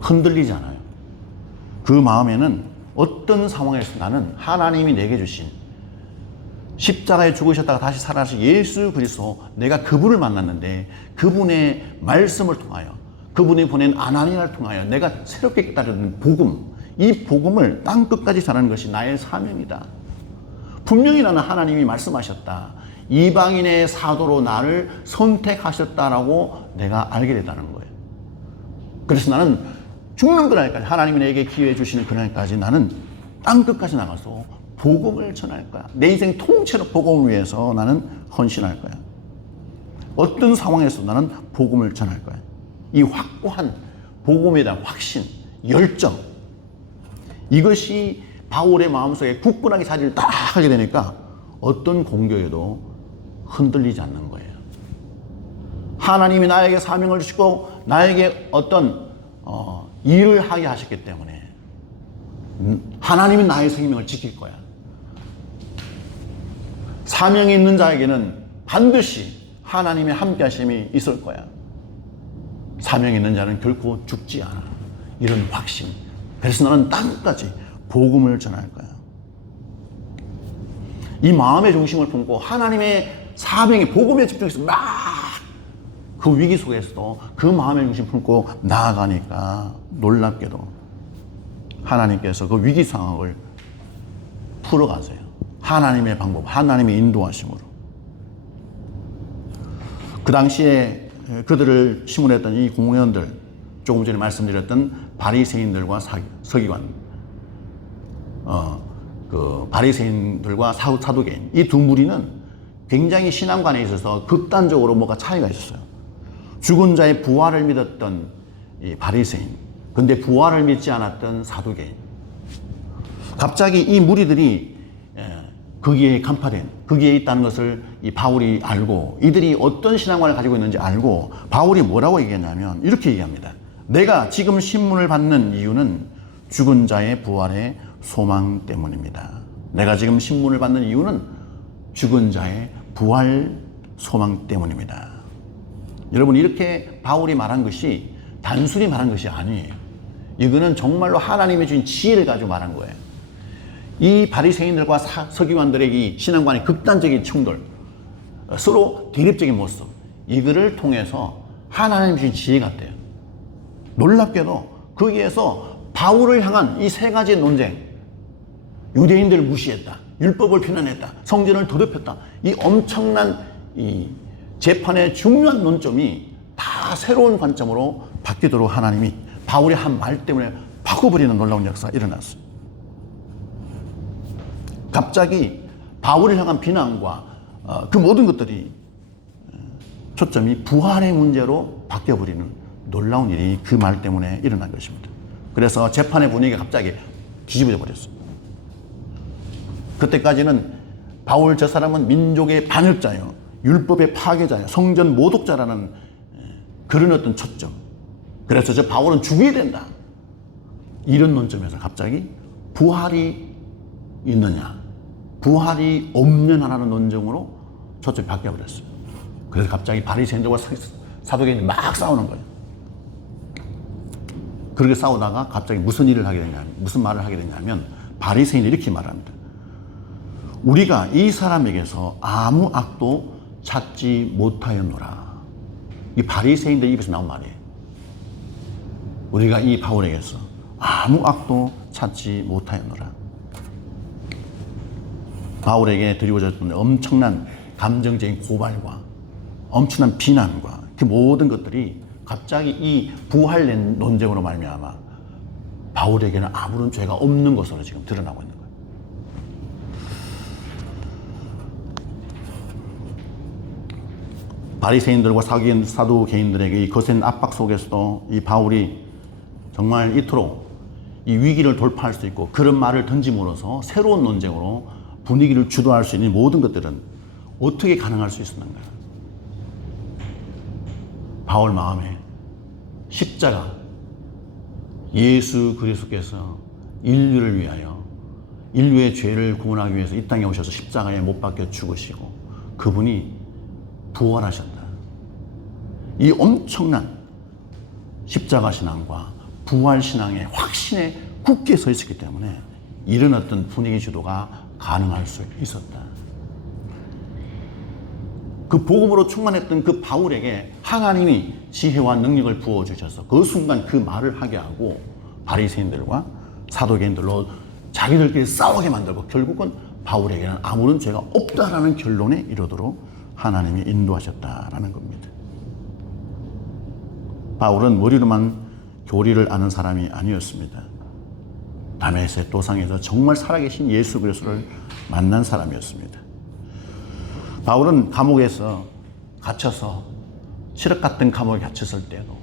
흔들리지 않아요. 그 마음에는 어떤 상황에서 나는 하나님이 내게 주신 십자가에 죽으셨다가 다시 살아나신 예수 그리스도, 내가 그분을 만났는데 그분의 말씀을 통하여, 그분이 보낸 아나니아를 통하여 내가 새롭게 깨달은 복음, 이 복음을 땅끝까지 전하는 것이 나의 사명이다. 분명히 나는 하나님이 말씀하셨다, 이방인의 사도로 나를 선택하셨다라고 내가 알게 됐다는 거예요. 그래서 나는 죽는 그날까지, 하나님이 내게 기회 주시는 그날까지 나는 땅끝까지 나가서 복음을 전할 거야. 내 인생 통째로 복음을 위해서 나는 헌신할 거야. 어떤 상황에서 나는 복음을 전할 거야. 이 확고한 복음에 대한 확신, 열정, 이것이 바울의 마음속에 굳건하게 자리를 딱 하게 되니까 어떤 공격에도 흔들리지 않는 거예요. 하나님이 나에게 사명을 주시고 나에게 어떤 일을 하게 하셨기 때문에 하나님이 나의 생명을 지킬 거야. 사명이 있는 자에게는 반드시 하나님의 함께 하심이 있을 거야. 사명이 있는 자는 결코 죽지 않아. 이런 확신. 그래서 나는 땅까지 복음을 전할 거야. 이 마음의 중심을 품고 하나님의 사명의 복음에 집중해서 막 그 위기 속에서도 그 마음의 중심 품고 나아가니까 놀랍게도 하나님께서 그 위기 상황을 풀어가세요. 하나님의 방법, 하나님의 인도하심으로. 그 당시에 그들을 심문했던 이 공회원들, 조금 전에 말씀드렸던 바리새인들과 서기관, 그 바리새인들과 사두개인, 이 두 무리는 굉장히 신앙관에 있어서 극단적으로 뭐가 차이가 있었어요. 죽은 자의 부활을 믿었던 이 바리새인, 근데 부활을 믿지 않았던 사두개인. 갑자기 이 무리들이 거기에 간파된, 거기에 있다는 것을 이 바울이 알고, 이들이 어떤 신앙관을 가지고 있는지 알고, 바울이 뭐라고 얘기했냐면 이렇게 얘기합니다. 내가 지금 신문을 받는 이유는 죽은 자의 부활의 소망 때문입니다. 내가 지금 신문을 받는 이유는 죽은 자의 부활 소망 때문입니다. 여러분, 이렇게 바울이 말한 것이 단순히 말한 것이 아니에요. 이거는 정말로 하나님이 주신 지혜를 가지고 말한 거예요. 이 바리새인들과 서기관들의 신앙관의 극단적인 충돌, 서로 대립적인 모습, 이거를 통해서 하나님이 주신 지혜 같아요. 놀랍게도 거기에서 바울을 향한 이 세 가지 논쟁, 유대인들을 무시했다, 율법을 편안했다, 성전을 더럽혔다, 이 엄청난 이 재판의 중요한 논점이 다 새로운 관점으로 바뀌도록 하나님이 바울의 한 말 때문에 바꿔버리는 놀라운 역사가 일어났어요. 갑자기 바울을 향한 비난과 그 모든 것들이 초점이 부활의 문제로 바뀌어버리는 놀라운 일이 그 말 때문에 일어난 것입니다. 그래서 재판의 분위기가 갑자기 뒤집어져 버렸어요. 그때까지는 바울 저 사람은 민족의 반역자요, 율법의 파괴자요, 성전 모독자라는 그런 어떤 초점. 그래서 저 바울은 죽여야 된다, 이런 논점에서 갑자기 부활이 있느냐, 부활이 없느냐라는 논쟁으로 초점이 바뀌어버렸어요. 그래서 갑자기 바리새인들과 사두개인이 막 싸우는 거예요. 그렇게 싸우다가 갑자기 무슨 일을 하게 되냐, 무슨 말을 하게 되냐면 바리새인이 이렇게 말합니다. 우리가 이 사람에게서 아무 악도 찾지 못하였노라. 이 바리새인들 입에서 나온 말이에요. 우리가 이 바울에게서 아무 악도 찾지 못하였노라. 바울에게 드리워졌던 엄청난 감정적인 고발과 엄청난 비난과 그 모든 것들이 갑자기 이 부활 논쟁으로 말미암아 바울에게는 아무런 죄가 없는 것으로 지금 드러나고 있는 거예요. 바리새인들과 사두개인들에게 이 거센 압박 속에서도 이 바울이 정말 이토록 이 위기를 돌파할 수 있고 그런 말을 던짐으로써 새로운 논쟁으로 분위기를 주도할 수 있는 모든 것들은 어떻게 가능할 수 있었는가? 바울 마음에 십자가, 예수 그리스도께서 인류를 위하여 인류의 죄를 구원하기 위해서 이 땅에 오셔서 십자가에 못 박혀 죽으시고 그분이 부활하셨다. 이 엄청난 십자가 신앙과 부활 신앙의 확신에 굳게 서 있었기 때문에 이런 어떤 분위기 주도가 가능할 수 있었다. 그 복음으로 충만했던 그 바울에게 하나님이 지혜와 능력을 부어주셔서 그 순간 그 말을 하게 하고 바리새인들과 사두개인들로 자기들끼리 싸우게 만들고 결국은 바울에게는 아무런 죄가 없다라는 결론에 이르도록 하나님이 인도하셨다라는 겁니다. 바울은 머리로만 교리를 아는 사람이 아니었습니다. 다메섹 도상에서 정말 살아계신 예수 그리스도를 만난 사람이었습니다. 바울은 감옥에서 갇혀서 칠흑 같은 감옥에 갇혔을 때도,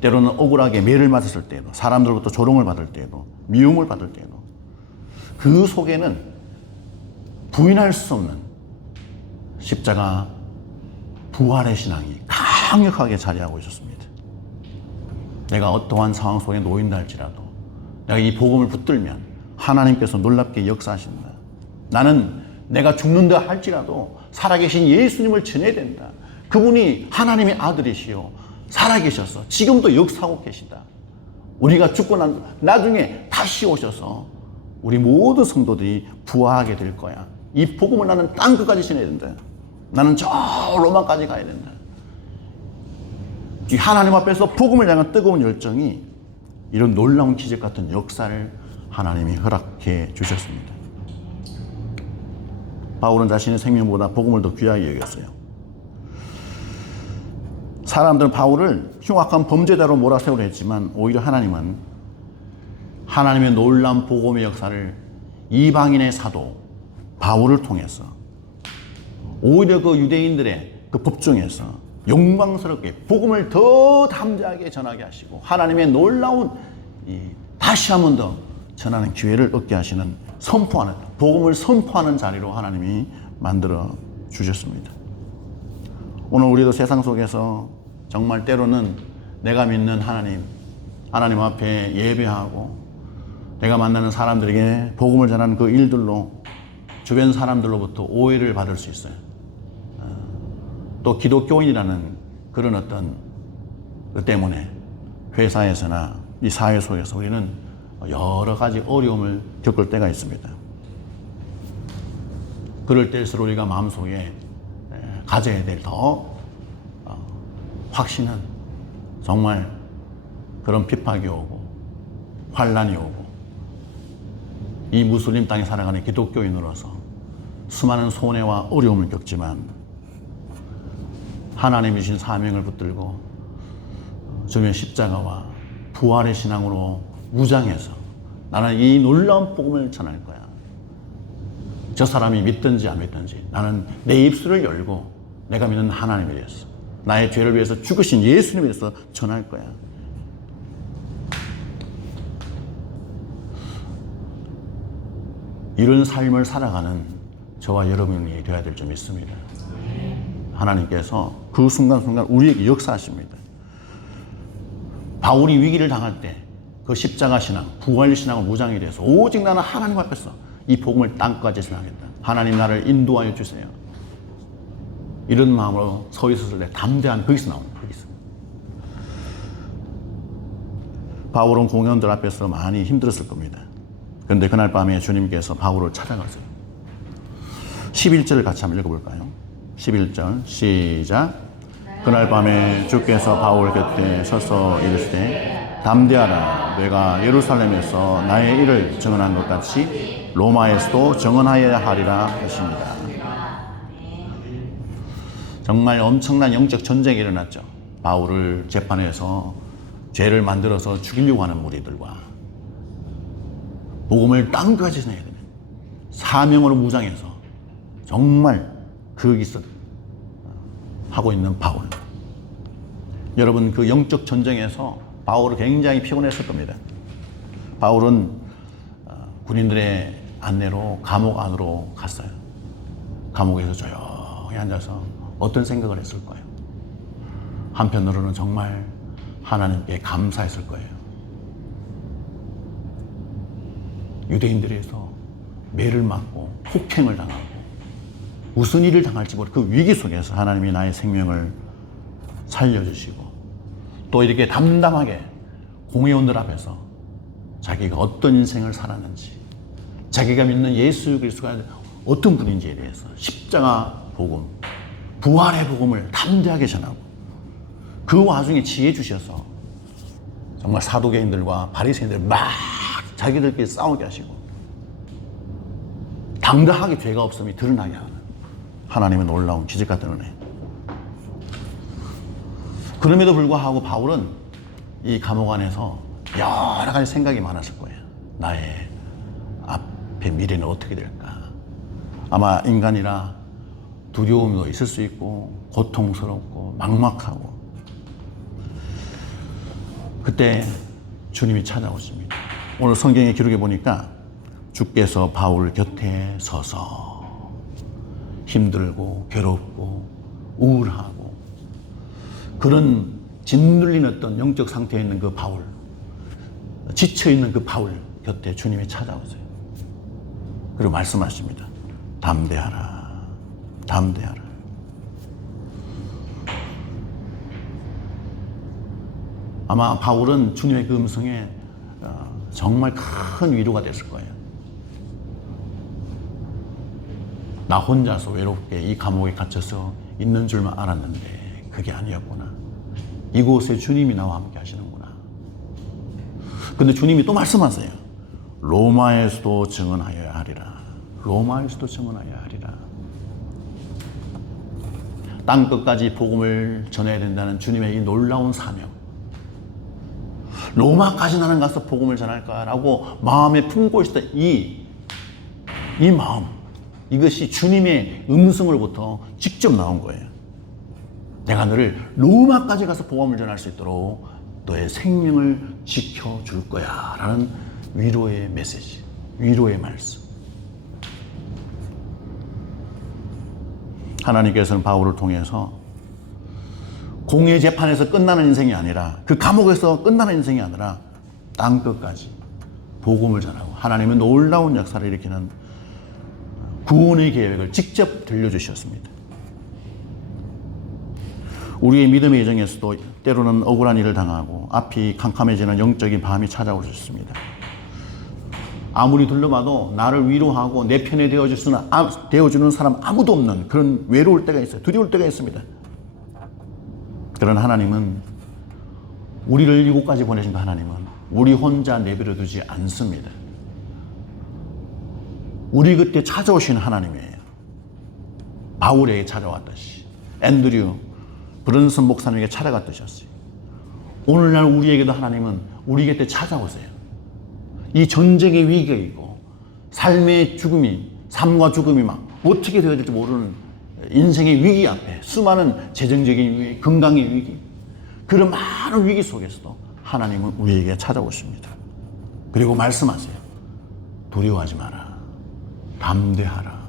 때로는 억울하게 매를 맞았을 때도, 사람들로부터 조롱을 받을 때도, 미움을 받을 때도 그 속에는 부인할 수 없는 십자가 부활의 신앙이 강력하게 자리하고 있었습니다. 내가 어떠한 상황 속에 놓인다 할지라도 내가 이 복음을 붙들면 하나님께서 놀랍게 역사하신다. 나는 내가 죽는다 할지라도 살아계신 예수님을 전해야 된다. 그분이 하나님의 아들이시요 살아계셔서 지금도 역사하고 계시다. 우리가 죽고 난 나중에 다시 오셔서 우리 모든 성도들이 부활하게 될 거야. 이 복음을 나는 땅 끝까지 전해야 된다. 나는 저 로마까지 가야 된다. 이 하나님 앞에서 복음을 향한 뜨거운 열정이 이런 놀라운 기적 같은 역사를 하나님이 허락해 주셨습니다. 바울은 자신의 생명보다 복음을 더 귀하게 여겼어요. 사람들은 바울을 흉악한 범죄자로 몰아세우려 했지만 오히려 하나님은 하나님의 놀라운 복음의 역사를 이방인의 사도 바울을 통해서 오히려 그 유대인들의 그 법정에서 영광스럽게 복음을 더 담대하게 전하게 하시고 하나님의 놀라운 다시 한 번 더 전하는 기회를 얻게 하시는 선포하는 복음을 선포하는 자리로 하나님이 만들어 주셨습니다. 오늘 우리도 세상 속에서 정말 때로는 내가 믿는 하나님 앞에 예배하고 내가 만나는 사람들에게 복음을 전하는 그 일들로 주변 사람들로부터 오해를 받을 수 있어요. 또 기독교인이라는 그런 어떤 그 때문에 회사에서나 이 사회 속에서 우리는 여러 가지 어려움을 겪을 때가 있습니다. 그럴 때일수록 우리가 마음속에 가져야 될 더 확신은 정말 그런 핍박이 오고 환란이 오고 이 무슬림 땅에 살아가는 기독교인으로서 수많은 손해와 어려움을 겪지만 하나님이 주신 사명을 붙들고 주님의 십자가와 부활의 신앙으로 무장해서 나는 이 놀라운 복음을 전할 거야. 저 사람이 믿든지 안 믿든지 나는 내 입술을 열고 내가 믿는 하나님에 대해서 나의 죄를 위해서 죽으신 예수님에 대해서 전할 거야. 이런 삶을 살아가는 저와 여러분이 되어야 될 줄 믿습니다. 하나님께서 그 순간순간 우리에게 역사하십니다. 바울이 위기를 당할 때 그 십자가 신앙, 부활 신앙을 무장이 돼서 오직 나는 하나님 앞에서 이 복음을 땅까지 전하겠다. 하나님 나를 인도하여 주세요. 이런 마음으로 서 있었을 때 담대한 거기서 나옵니다. 거기서. 바울은 공연들 앞에서 많이 힘들었을 겁니다. 그런데 그날 밤에 주님께서 바울을 찾아가세요. 11절을 같이 한번 읽어볼까요? 11절 시작. 그날 밤에 주께서 바울 곁에 서서 이르시되 담대하라. 내가 예루살렘에서 나의 일을 증언한 것 같이 로마에서도 증언하여야 하리라 하십니다. 정말 엄청난 영적 전쟁이 일어났죠. 바울을 재판해서 죄를 만들어서 죽이려고 하는 무리들과 복음을 땅까지 전해야 되는 사명으로 무장해서 정말 거기서 하고 있는 바울. 여러분 그 영적 전쟁에서 바울은 굉장히 피곤했을 겁니다. 바울은 군인들의 안내로 감옥 안으로 갔어요. 감옥에서 조용히 앉아서 어떤 생각을 했을 거예요? 한편으로는 정말 하나님께 감사했을 거예요. 유대인들에서 매를 맞고 폭행을 당하고 무슨 일을 당할지 모르는 그 위기 속에서 하나님이 나의 생명을 살려주시고 또 이렇게 담담하게 공회원들 앞에서 자기가 어떤 인생을 살았는지 자기가 믿는 예수 그리스도가 어떤 분인지에 대해서 십자가 복음, 부활의 복음을 담대하게 전하고 그 와중에 지혜 주셔서 정말 사도계인들과 바리새인들 막 자기들끼리 싸우게 하시고 당당하게 죄가 없음이 드러나게 하는 하나님의 놀라운 기적 같은 은혜. 그럼에도 불구하고 바울은 이 감옥 안에서 여러 가지 생각이 많았을 거예요. 나의 앞에 미래는 어떻게 될까? 아마 인간이라 두려움도 있을 수 있고 고통스럽고 막막하고 그때 주님이 찾아오십니다. 오늘 성경에 기록해 보니까 주께서 바울 곁에 서서 힘들고 괴롭고 우울하고 그런 짓눌린 어떤 영적 상태에 있는 그 바울, 지쳐있는 그 바울 곁에 주님이 찾아오세요. 그리고 말씀하십니다. 담대하라. 담대하라. 아마 바울은 주님의 그 음성에 정말 큰 위로가 됐을 거예요. 나 혼자서 외롭게 이 감옥에 갇혀서 있는 줄만 알았는데 그게 아니었구나. 이곳에 주님이 나와 함께 하시는구나. 근데 주님이 또 말씀하세요. 로마에서도 증언하여야 하리라. 로마에서도 증언하여야 하리라. 땅끝까지 복음을 전해야 된다는 주님의 이 놀라운 사명. 로마까지 나는 가서 복음을 전할까라고 마음에 품고 있었던 이 마음, 이것이 주님의 음성으로부터 직접 나온 거예요. 내가 너를 로마까지 가서 복음을 전할 수 있도록 너의 생명을 지켜줄 거야 라는 위로의 메시지, 위로의 말씀. 하나님께서는 바울을 통해서 공의 재판에서 끝나는 인생이 아니라, 그 감옥에서 끝나는 인생이 아니라 땅끝까지 복음을 전하고 하나님의 놀라운 역사를 일으키는 구원의 계획을 직접 들려주셨습니다. 우리의 믿음의 여정에서도 때로는 억울한 일을 당하고 앞이 캄캄해지는 영적인 밤이 찾아올 수 있습니다. 아무리 둘러봐도 나를 위로하고 내 편에 되어주는 사람 아무도 없는 그런 외로울 때가 있어요. 두려울 때가 있습니다. 그런 하나님은, 우리를 이곳까지 보내신 하나님은 우리 혼자 내버려 두지 않습니다. 우리 그때 찾아오신 하나님이에요. 바울에게 찾아왔듯이, 앤드류 브런슨 목사님에게 찾아갔듯이 오늘날 우리에게도 하나님은 우리 곁에 찾아오세요. 이 전쟁의 위기가 있고 삶의 죽음이, 삶과 죽음이 막 어떻게 되어야 될지 모르는 인생의 위기 앞에, 수많은 재정적인 위기, 건강의 위기, 그런 많은 위기 속에서도 하나님은 우리에게 찾아오십니다. 그리고 말씀하세요. 두려워하지 마라. 담대하라.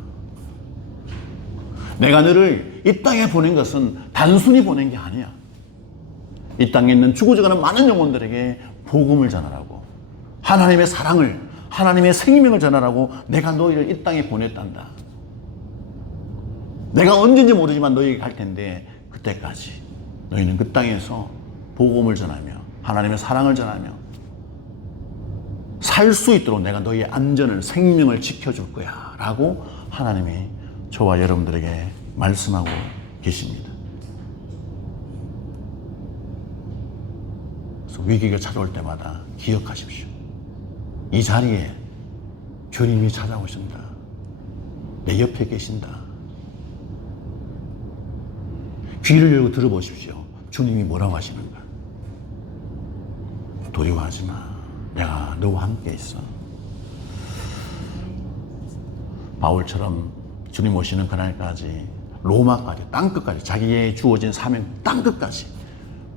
내가 너를 이 땅에 보낸 것은 단순히 보낸 게 아니야. 이 땅에 있는 죽어져가는 많은 영혼들에게 복음을 전하라고, 하나님의 사랑을, 하나님의 생명을 전하라고 내가 너희를 이 땅에 보냈단다. 내가 언제인지 모르지만 너희에게 갈 텐데 그때까지 너희는 그 땅에서 복음을 전하며 하나님의 사랑을 전하며 살 수 있도록 내가 너희의 안전을, 생명을 지켜줄 거야 라고 하나님이 저와 여러분들에게 말씀하고 계십니다. 그래서 위기가 찾아올 때마다 기억하십시오. 이 자리에 주님이 찾아오신다. 내 옆에 계신다. 귀를 열고 들어보십시오. 주님이 뭐라고 하시는가. 두려워하지 마. 내가 너와 함께 있어. 바울처럼 주님 오시는 그날까지, 로마까지, 땅끝까지, 자기의 주어진 사명 땅끝까지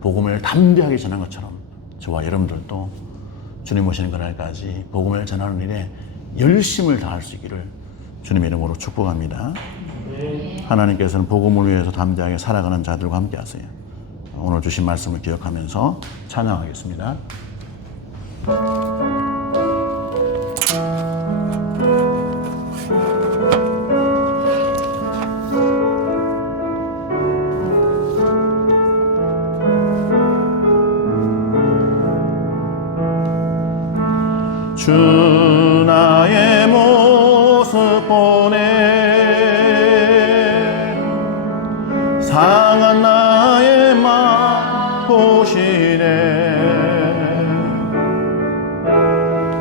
복음을 담대하게 전한 것처럼 저와 여러분들도 주님 오시는 그날까지 복음을 전하는 일에 열심을 다할 수 있기를 주님의 이름으로 축복합니다. 하나님께서는 복음을 위해서 담대하게 살아가는 자들과 함께 하세요. 오늘 주신 말씀을 기억하면서 찬양하겠습니다. 주 나의 모습 보네, 상한 나의 맘 보시네.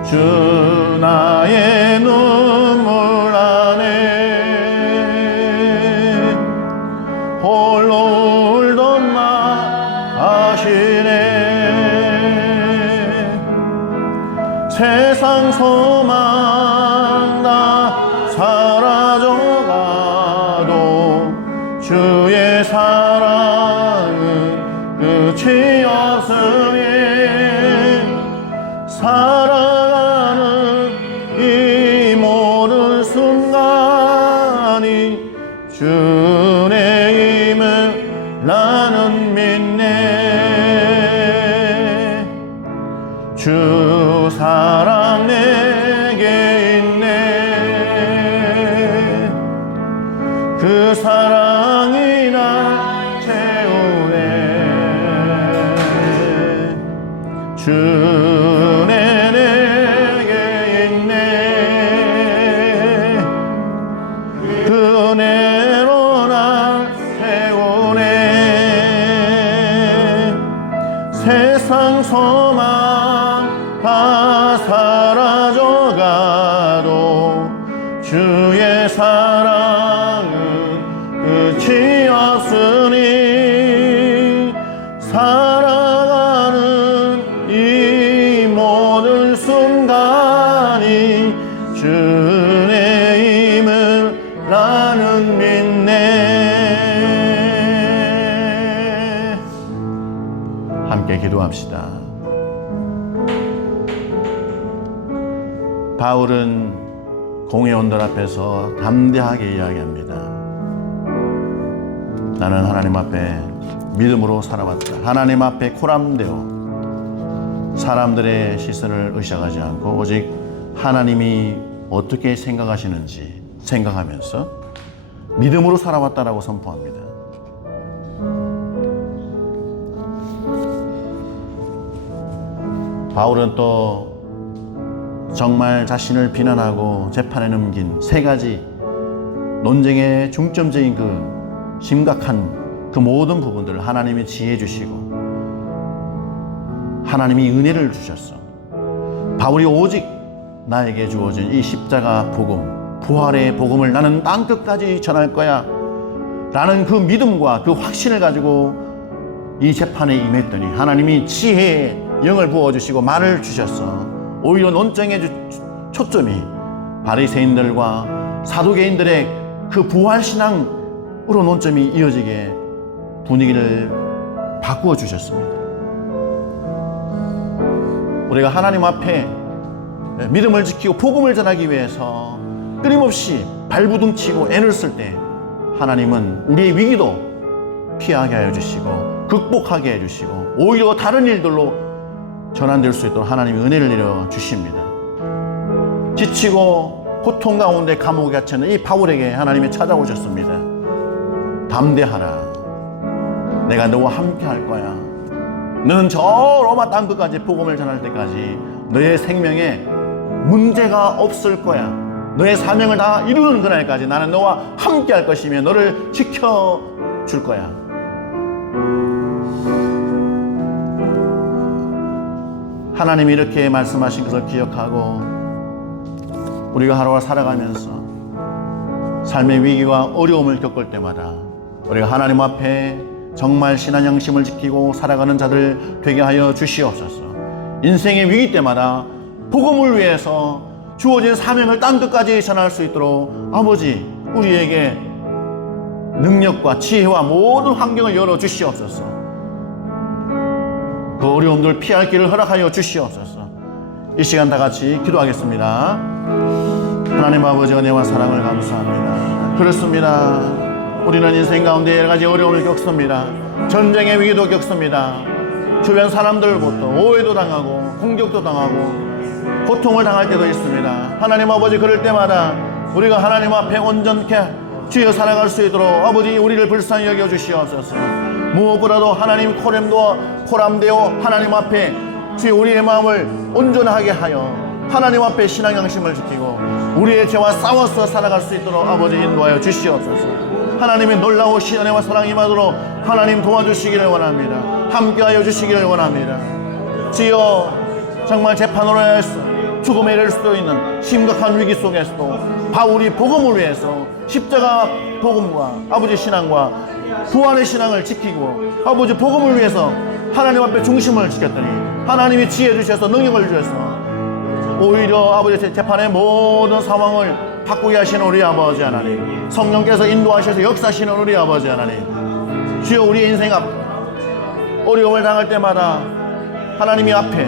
주 나의 눈물 안에 홀로 울던 나 아시네. 세상 소망 다 사라져가도 주의 사랑은 끝이 없으니 살아가는 이 모든 순간이 주의 힘을 나는 믿네. 주 사랑 내게 있네. 그 사랑이 날 채우네. 주 내게 있네. 그 은혜로 날 세우네. 세상 소망 다 사라져가도 주의 사랑은 끝이 없으니 함께 기도합시다. 바울은 공회원들 앞에서 담대하게 이야기합니다. 나는 하나님 앞에 믿음으로 살아왔다. 하나님 앞에 코람되어 사람들의 시선을 의식하지 않고 오직 하나님이 어떻게 생각하시는지 생각하면서 믿음으로 살아왔다라고 선포합니다. 바울은 또 정말 자신을 비난하고 재판에 넘긴 세 가지 논쟁의 중점적인 그 심각한 그 모든 부분들을 하나님이 지혜 주시고 하나님이 은혜를 주셨어. 바울이 오직 나에게 주어진 이 십자가 복음, 부활의 복음을 나는 땅끝까지 전할 거야 라는 그 믿음과 그 확신을 가지고 이 재판에 임했더니 하나님이 지혜의 영을 부어주시고 말을 주셨어. 오히려 논쟁의 초점이 바리새인들과 사두개인들의 그 부활신앙으로 논점이 이어지게 분위기를 바꾸어 주셨습니다. 우리가 하나님 앞에 믿음을 지키고 복음을 전하기 위해서 끊임없이 발부둥치고 애를 쓸 때 하나님은 우리의 위기도 피하게 하여 주시고 극복하게 해 주시고 오히려 다른 일들로 전환될 수 있도록 하나님이 은혜를 내려 주십니다. 지치고 고통 가운데 감옥에 갇혀있는 이 바울에게 하나님이 찾아오셨습니다. 담대하라. 내가 너와 함께 할 거야. 너는 저 로마 땅끝까지 복음을 전할 때까지 너의 생명에 문제가 없을 거야. 너의 사명을 다 이루는 그날까지 나는 너와 함께 할 것이며 너를 지켜줄 거야. 하나님이 이렇게 말씀하신 것을 기억하고 우리가 하루하루 살아가면서 삶의 위기와 어려움을 겪을 때마다 우리가 하나님 앞에 정말 신앙 양심을 지키고 살아가는 자들 되게 하여 주시옵소서. 인생의 위기 때마다 복음을 위해서 주어진 사명을 땅끝까지 전할 수 있도록 아버지 우리에게 능력과 지혜와 모든 환경을 열어 주시옵소서. 그 어려움들 피할 길을 허락하여 주시옵소서. 이 시간 다 같이 기도하겠습니다. 하나님 아버지 은혜와 사랑을 감사합니다. 그렇습니다. 우리는 인생 가운데 여러 가지 어려움을 겪습니다. 전쟁의 위기도 겪습니다. 주변 사람들부터 오해도 당하고 공격도 당하고 고통을 당할 때도 있습니다. 하나님 아버지 그럴 때마다 우리가 하나님 앞에 온전케 주여 살아갈 수 있도록 아버지 우리를 불쌍히 여겨 주시옵소서. 무엇보다도 하나님 코람되어 하나님 앞에 주여 우리의 마음을 온전하게 하여 하나님 앞에 신앙 양심을 지키고 우리의 죄와 싸워서 살아갈 수 있도록 아버지 인도하여 주시옵소서. 하나님의 놀라우신 은혜와 사랑이 임하도록 하나님 도와주시기를 원합니다. 함께하여 주시기를 원합니다. 주여 정말 재판으로 해서 죽음에 이를 수도 있는 심각한 위기 속에서도 바울이 복음을 위해서 십자가 복음과 아버지 신앙과 부활의 신앙을 지키고 아버지 복음을 위해서 하나님 앞에 중심을 지켰더니 하나님이 지혜 주셔서 능력을 주셔서 오히려 아버지 재판의 모든 상황을 바꾸게 하시는 우리 아버지 하나님, 성령께서 인도하셔서 역사하시는 우리 아버지 하나님, 주여 우리 인생 앞 어려움을 당할 때마다 하나님이 앞에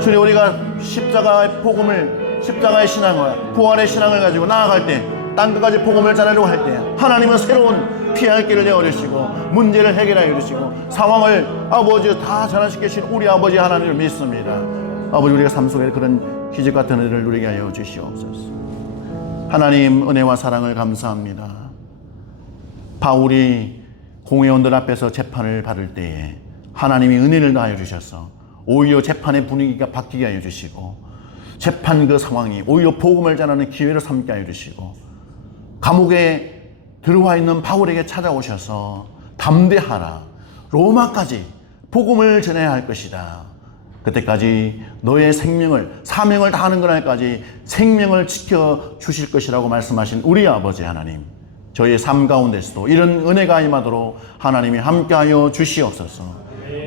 주여 우리가 십자가의 복음을 십자가의 신앙을 부활의 신앙을 가지고 나아갈 때 땅끝까지 복음을 전하려고 할 때 하나님은 새로운 피할 길을 내어주시고 문제를 해결하여 주시고 상황을 아버지 다 전환시키신 우리 아버지 하나님을 믿습니다. 아버지 우리가 삶 속에 그런 기적 같은 은혜를 누리게 하여 주시옵소서. 하나님 은혜와 사랑을 감사합니다. 바울이 공회원들 앞에서 재판을 받을 때에 하나님이 은혜를 다하여 주셔서 오히려 재판의 분위기가 바뀌게 하여 주시고 재판 그 상황이 오히려 복음을 전하는 기회를 삼게 하여 주시고 감옥에 들어와 있는 바울에게 찾아오셔서 담대하라. 로마까지 복음을 전해야 할 것이다. 그때까지 너의 생명을 사명을 다하는 그날까지 생명을 지켜주실 것이라고 말씀하신 우리 아버지 하나님, 저희의 삶 가운데서도 이런 은혜가 임하도록 하나님이 함께하여 주시옵소서.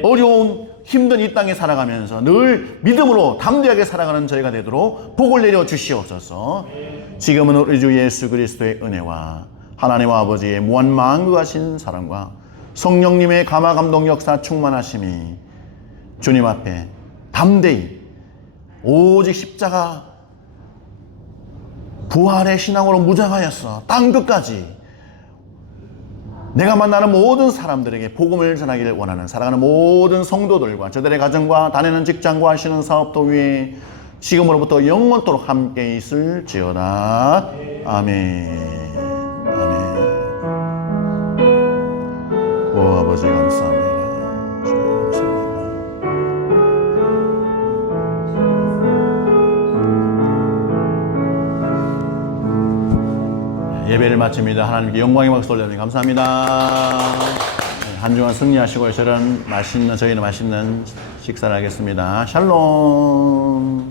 어려운 힘든 이 땅에 살아가면서 늘 믿음으로 담대하게 살아가는 저희가 되도록 복을 내려 주시옵소서. 지금은 우리 주 예수 그리스도의 은혜와 하나님 아버지의 무한망대하신 사랑과 성령님의 감화 감동 역사 충만하심이 주님 앞에 담대히 오직 십자가 부활의 신앙으로 무장하였어. 땅 끝까지 내가 만나는 모든 사람들에게 복음을 전하기를 원하는 사랑하는 모든 성도들과 저들의 가정과 다니는 직장과 하시는 사업도 위에 지금으로부터 영원토록 함께 있을지어다. 아멘. 아멘. 오 아버지 감사합니다. 예배를 마칩니다. 하나님께 영광의 박수 올려드립니다. 감사합니다. 한 주간 승리하시고 저희는 맛있는 식사를 하겠습니다. 샬롬.